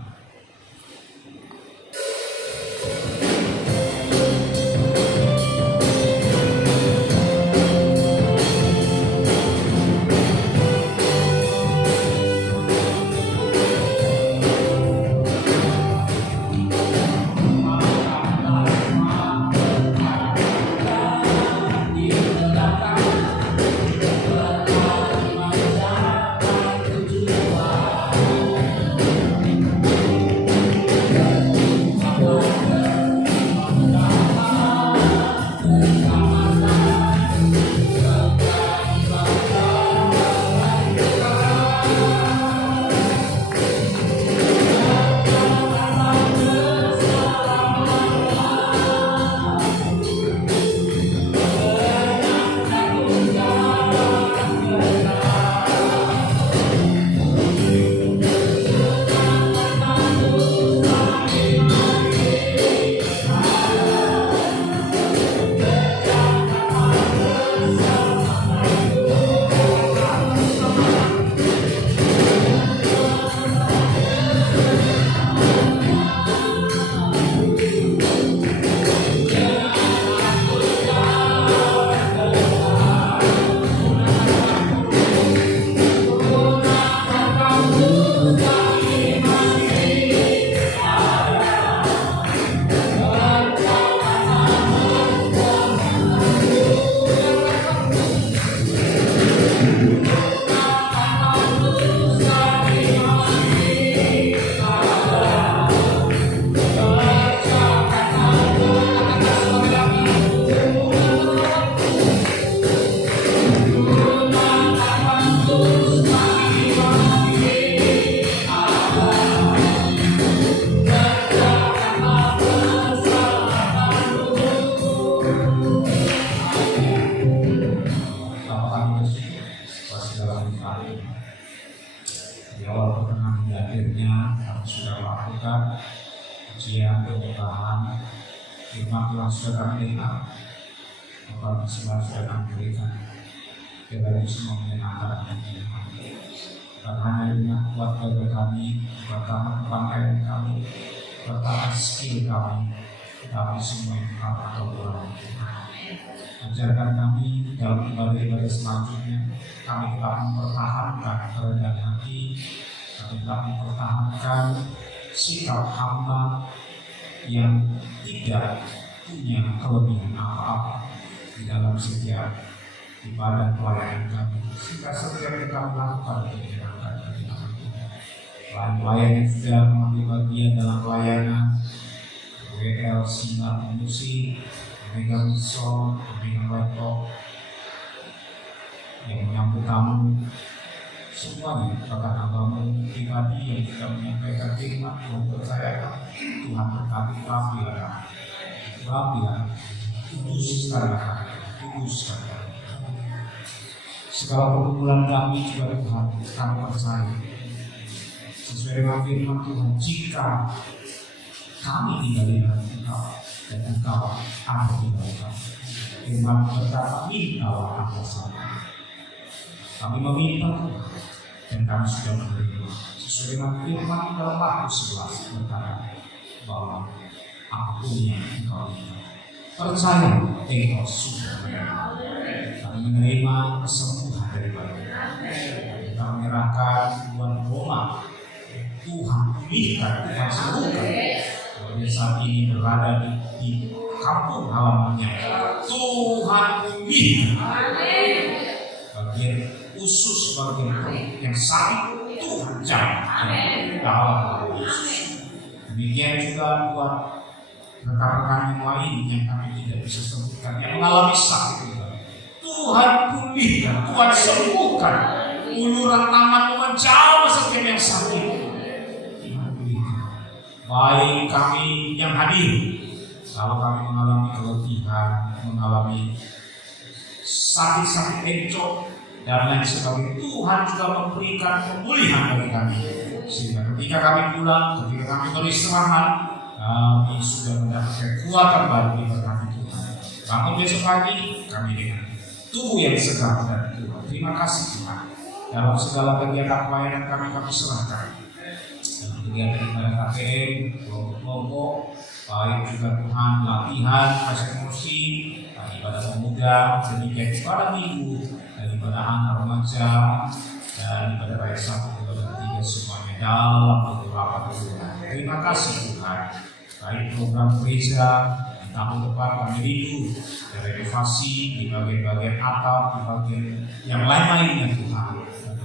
Ujian perubahan firman Tuhan sudah kami dengar, Bapak semua sudah kami berikan. Biarlah semua menyenangkan hati kami. Bukan hanya dengan kuat bagi kami, pertama kebanggaan kami, pertama skill kami, tapi semua yang kami kurang. Ajarkan kami dalam ibadah-ibadah selanjutnya, kami telah mempertahankan kerendahan hati, kami telah mempertahankan sikap hamba yang tidak punya kelebihan apa-apa di dalam setiap ibadah pelayanan kami, sehingga setiap yang kami lakukan menyenangkan bagi kami. Pelayan yang sudah mengambil bagian dalam pelayanan WL, Sinar, Musik, Omega Mission, Omega Laptop, yang menyambut tamu, semuanya bahkan hambamu pribadi yang sudah menyampaikan firman Tuhan percayakan Tuhan berkati kami kuduskan segala pergumulan kami juga Tuhan kami percaya sesuai dengan firman Tuhan, jika kami tinggal di dalam Engkau dan Engkau ada di dalam kami. Firman berkata, mintalah apa saja. Kami meminta dan kami sudah menerima. sesuai dengan firman dalam Markus 11 berkata bahwa apapun yang engkau minta, percaya engkau sudah menerima. Kami menerima kesembuhan daripada kita menyerahkan Tuhan Roma. Tuhan pulihkan, Tuhan sembuhkan. Kalau dia saat ini berada di kampung halamannya, Tuhan pulihkan. Bagian usus, bagian perut yang sakit, Tuhan jamah dalam nama Yesus. Demikian juga buat rekan-rekan yang lain yang kami tidak bisa sembuhkan, yang mengalami sakit juga, Tuhan pulihkan, Tuhan sembuhkan. Uluran tangan menjamah setiap yang sakit. Baik kami yang hadir, kalau kami mengalami keletihan, mengalami sakit-sakit encok dan lain sebagainya, Tuhan juga memberikan pemulihan bagi kami. Sehingga ketika kami pulang, ketika kami beristirahat, kami sudah mendapatkan kekuatan baru di berkati Tuhan. Bangun besok pagi, kami dengan tubuh yang segar dari Tuhan. Terima kasih Tuhan. Dalam segala kegiatan pelayanan kami serahkan. Dalam kegiatan ibadah KPM, kelompok-kelompok, baik juga Tuhan latihan, kasih emosi, ibadah pemuda, demikian ibadah minggu, dan ibadah anak remaja, dan ibadah raya satu, ibadah tiga, semuanya dalam beberapa Tuhan. Terima kasih Tuhan. Baik program gereja di tahun depan kami rindu renovasi di bagian-bagian atap, di bagian yang lain-lainnya Tuhan.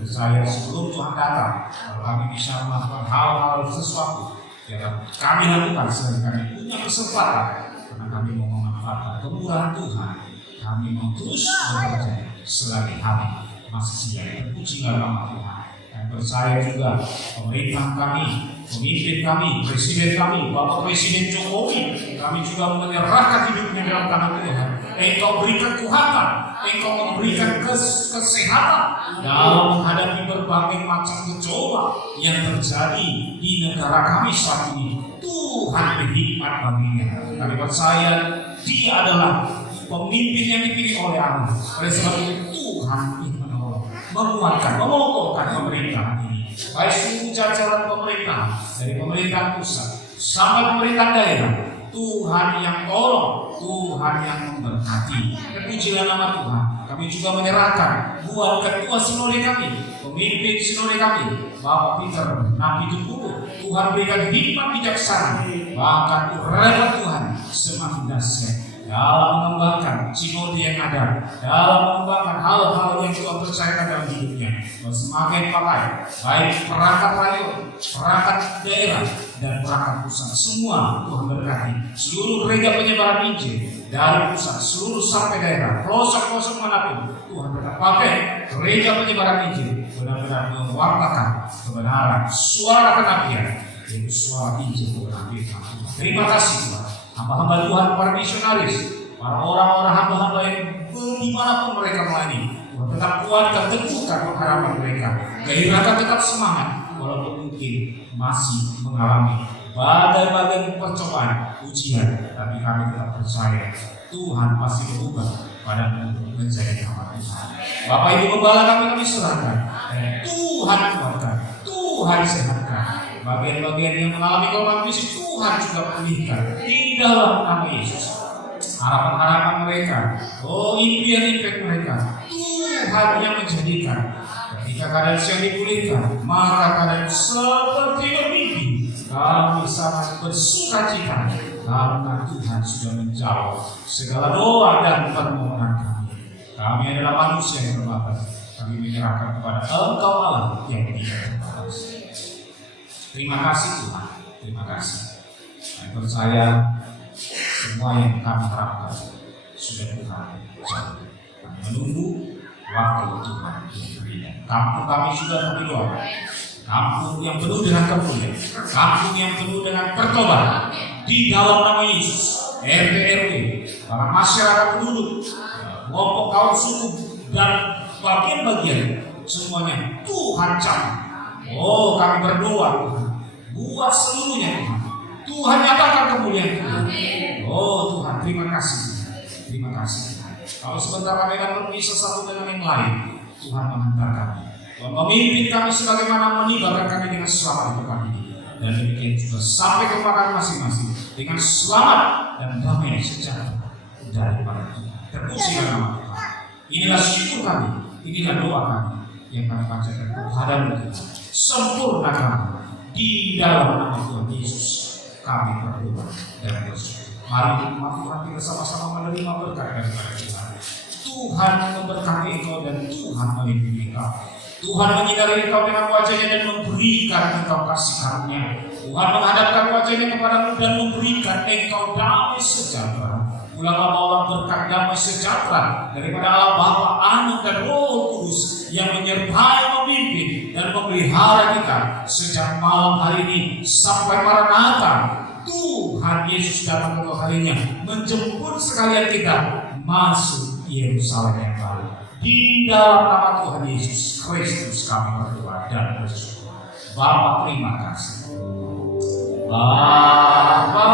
Saya sebelum Tuhan datang, kalau kami bisa melakukan hal-hal sesuatu yang kami lakukan sehingga kami punya kesempatan, karena kami mau memanfaatkan kemurahan Tuhan, kami mau terus bekerja selagi kami masih siap. Terpujilah nama Tuhan. Dan percaya juga pemerintah kami, pemimpin kami, presiden kami, Bapak Presiden Jokowi, kami juga menyerahkan hidupnya dalam tangan Tuhan. Engkau berikan kekuatan, Engkau memberikan kesehatan dalam menghadapi berbagai macam gejolak yang terjadi di negara kami saat ini. Tuhan berhikmat baginya. Kami percaya Dia adalah pemimpin yang dipilih oleh Allah. Oleh sebab itu Tuhan menguatkan, mengokohkan pemerintah ini. Baik seluruh jajaran pemerintah, dari pemerintah pusat sampai pemerintah daerah. Tuhan yang tolong, Tuhan yang memberkati. Terpujilah nama Tuhan. Kami juga menyerahkan buat ketua sinode kami, pemimpin sinode kami, Bapak Peter Nabi Tunggu. Tuhan berikan hikmat bijaksana, bahkan uraian Tuhan semakin dahsyat dalam mengembangkan sinode yang ada, dalam mengembangkan hal-hal yang Tuhan percayakan dalam hidupnya. Semakin pakai, baik perangkat rakyat, perangkat daerah, dan perangkat pusat, semua Tuhan berkati. Seluruh gereja penyebaran Injil dari pusat, seluruh sampai daerah, pelosok-pelosok manapun, Tuhan berkati. Pakai gereja penyebaran Injil benar-benar mewartakan kebenaran, suara kenabian, yaitu suara Injil kebenaran. Terima kasih Tuhan. Hamba-hamba Tuhan, para misionaris, para orang-orang hamba-hamba yang dimanapun mereka melayani, Tuhan tetap kuatkan, teguhkan pengharapan mereka, gairahkan, tetap semangat, walaupun mungkin masih mengalami badai-badai percobaan, ujian, tapi kami tetap percaya Tuhan pasti berubah pada menjadi hamba Tuhan. Bapak Ibu Gembala kami serahkan, Tuhan kuatkan, Tuhan sehatkan. Bagian-bagian yang mengalami korban fisik, Tuhan juga pulihkan di dalam nama Yesus. Harapan-harapan mereka, impian-impian mereka, Tuhan yang menjadikan. Ketika keadaan siang dipulihkan, maka keadaan seperti bermimpi. Kami sangat bersuka cita karena Tuhan sudah menjawab segala doa dan permohonan kami. Kami adalah manusia yang terbatas. Kami menyerahkan kepada Engkau Allah yang tidak terbatas. Terima kasih Tuhan, terima kasih. Saya percaya semua yang kami harapkan sudah Tuhan jawab. Kami menunggu waktu Tuhan yang berikan. Kampung kami sudah kami doakan. Kampung yang penuh dengan kemuliaan, kampung yang penuh dengan pertobatan di dalam nama Yesus. RT RW, para masyarakat penduduk, kelompok kaum suku dan bagian-bagian semuanya Tuhan jamah. Kami berdoa Tuhan, buat seluruhnya Tuhan. Tuhan nyatakan kemuliaan Tuhan. Tuhan, terima kasih. Terima kasih. Kalau sebentar kami akan berpisah satu dengan yang lain, Tuhan menghantar kami. Tuhan memimpin kami sebagaimana meninggalkan kami dengan selamat di depan ini. Dan demikian juga sampai kepada masing-masing dengan selamat dan damai sejahtera daripada Tuhan. Terpujilah nama Tuhan. Inilah syukur kami, inilah doa kami yang kami panjatkan kehadiran kita. Sempurnakan di dalam nama Tuhan Yesus kami berdoa dan bersyukur. Mari umat Tuhan kita sama-sama menerima berkat daripada Tuhan. Tuhan memberkati engkau dan Tuhan melindungi engkau. Tuhan menyinari engkau dengan wajahnya dan memberikan engkau kasih karunia. Tuhan menghadapkan wajahnya kepadamu dan memberikan engkau damai sejahtera. Ulanglah Allah berkat damai sejahtera daripada Allah Bapa, Anak dan Roh Kudus yang menyertai, memimpin dan memelihara kita sejak malam hari ini sampai Maranatha. Tuhan Yesus datang kedua kalinya menjemput sekalian kita masuk Yerusalem yang baru. Di dalam nama Tuhan Yesus Kristus kami berdoa dan bersyukur. Bapa terima kasih. Bapa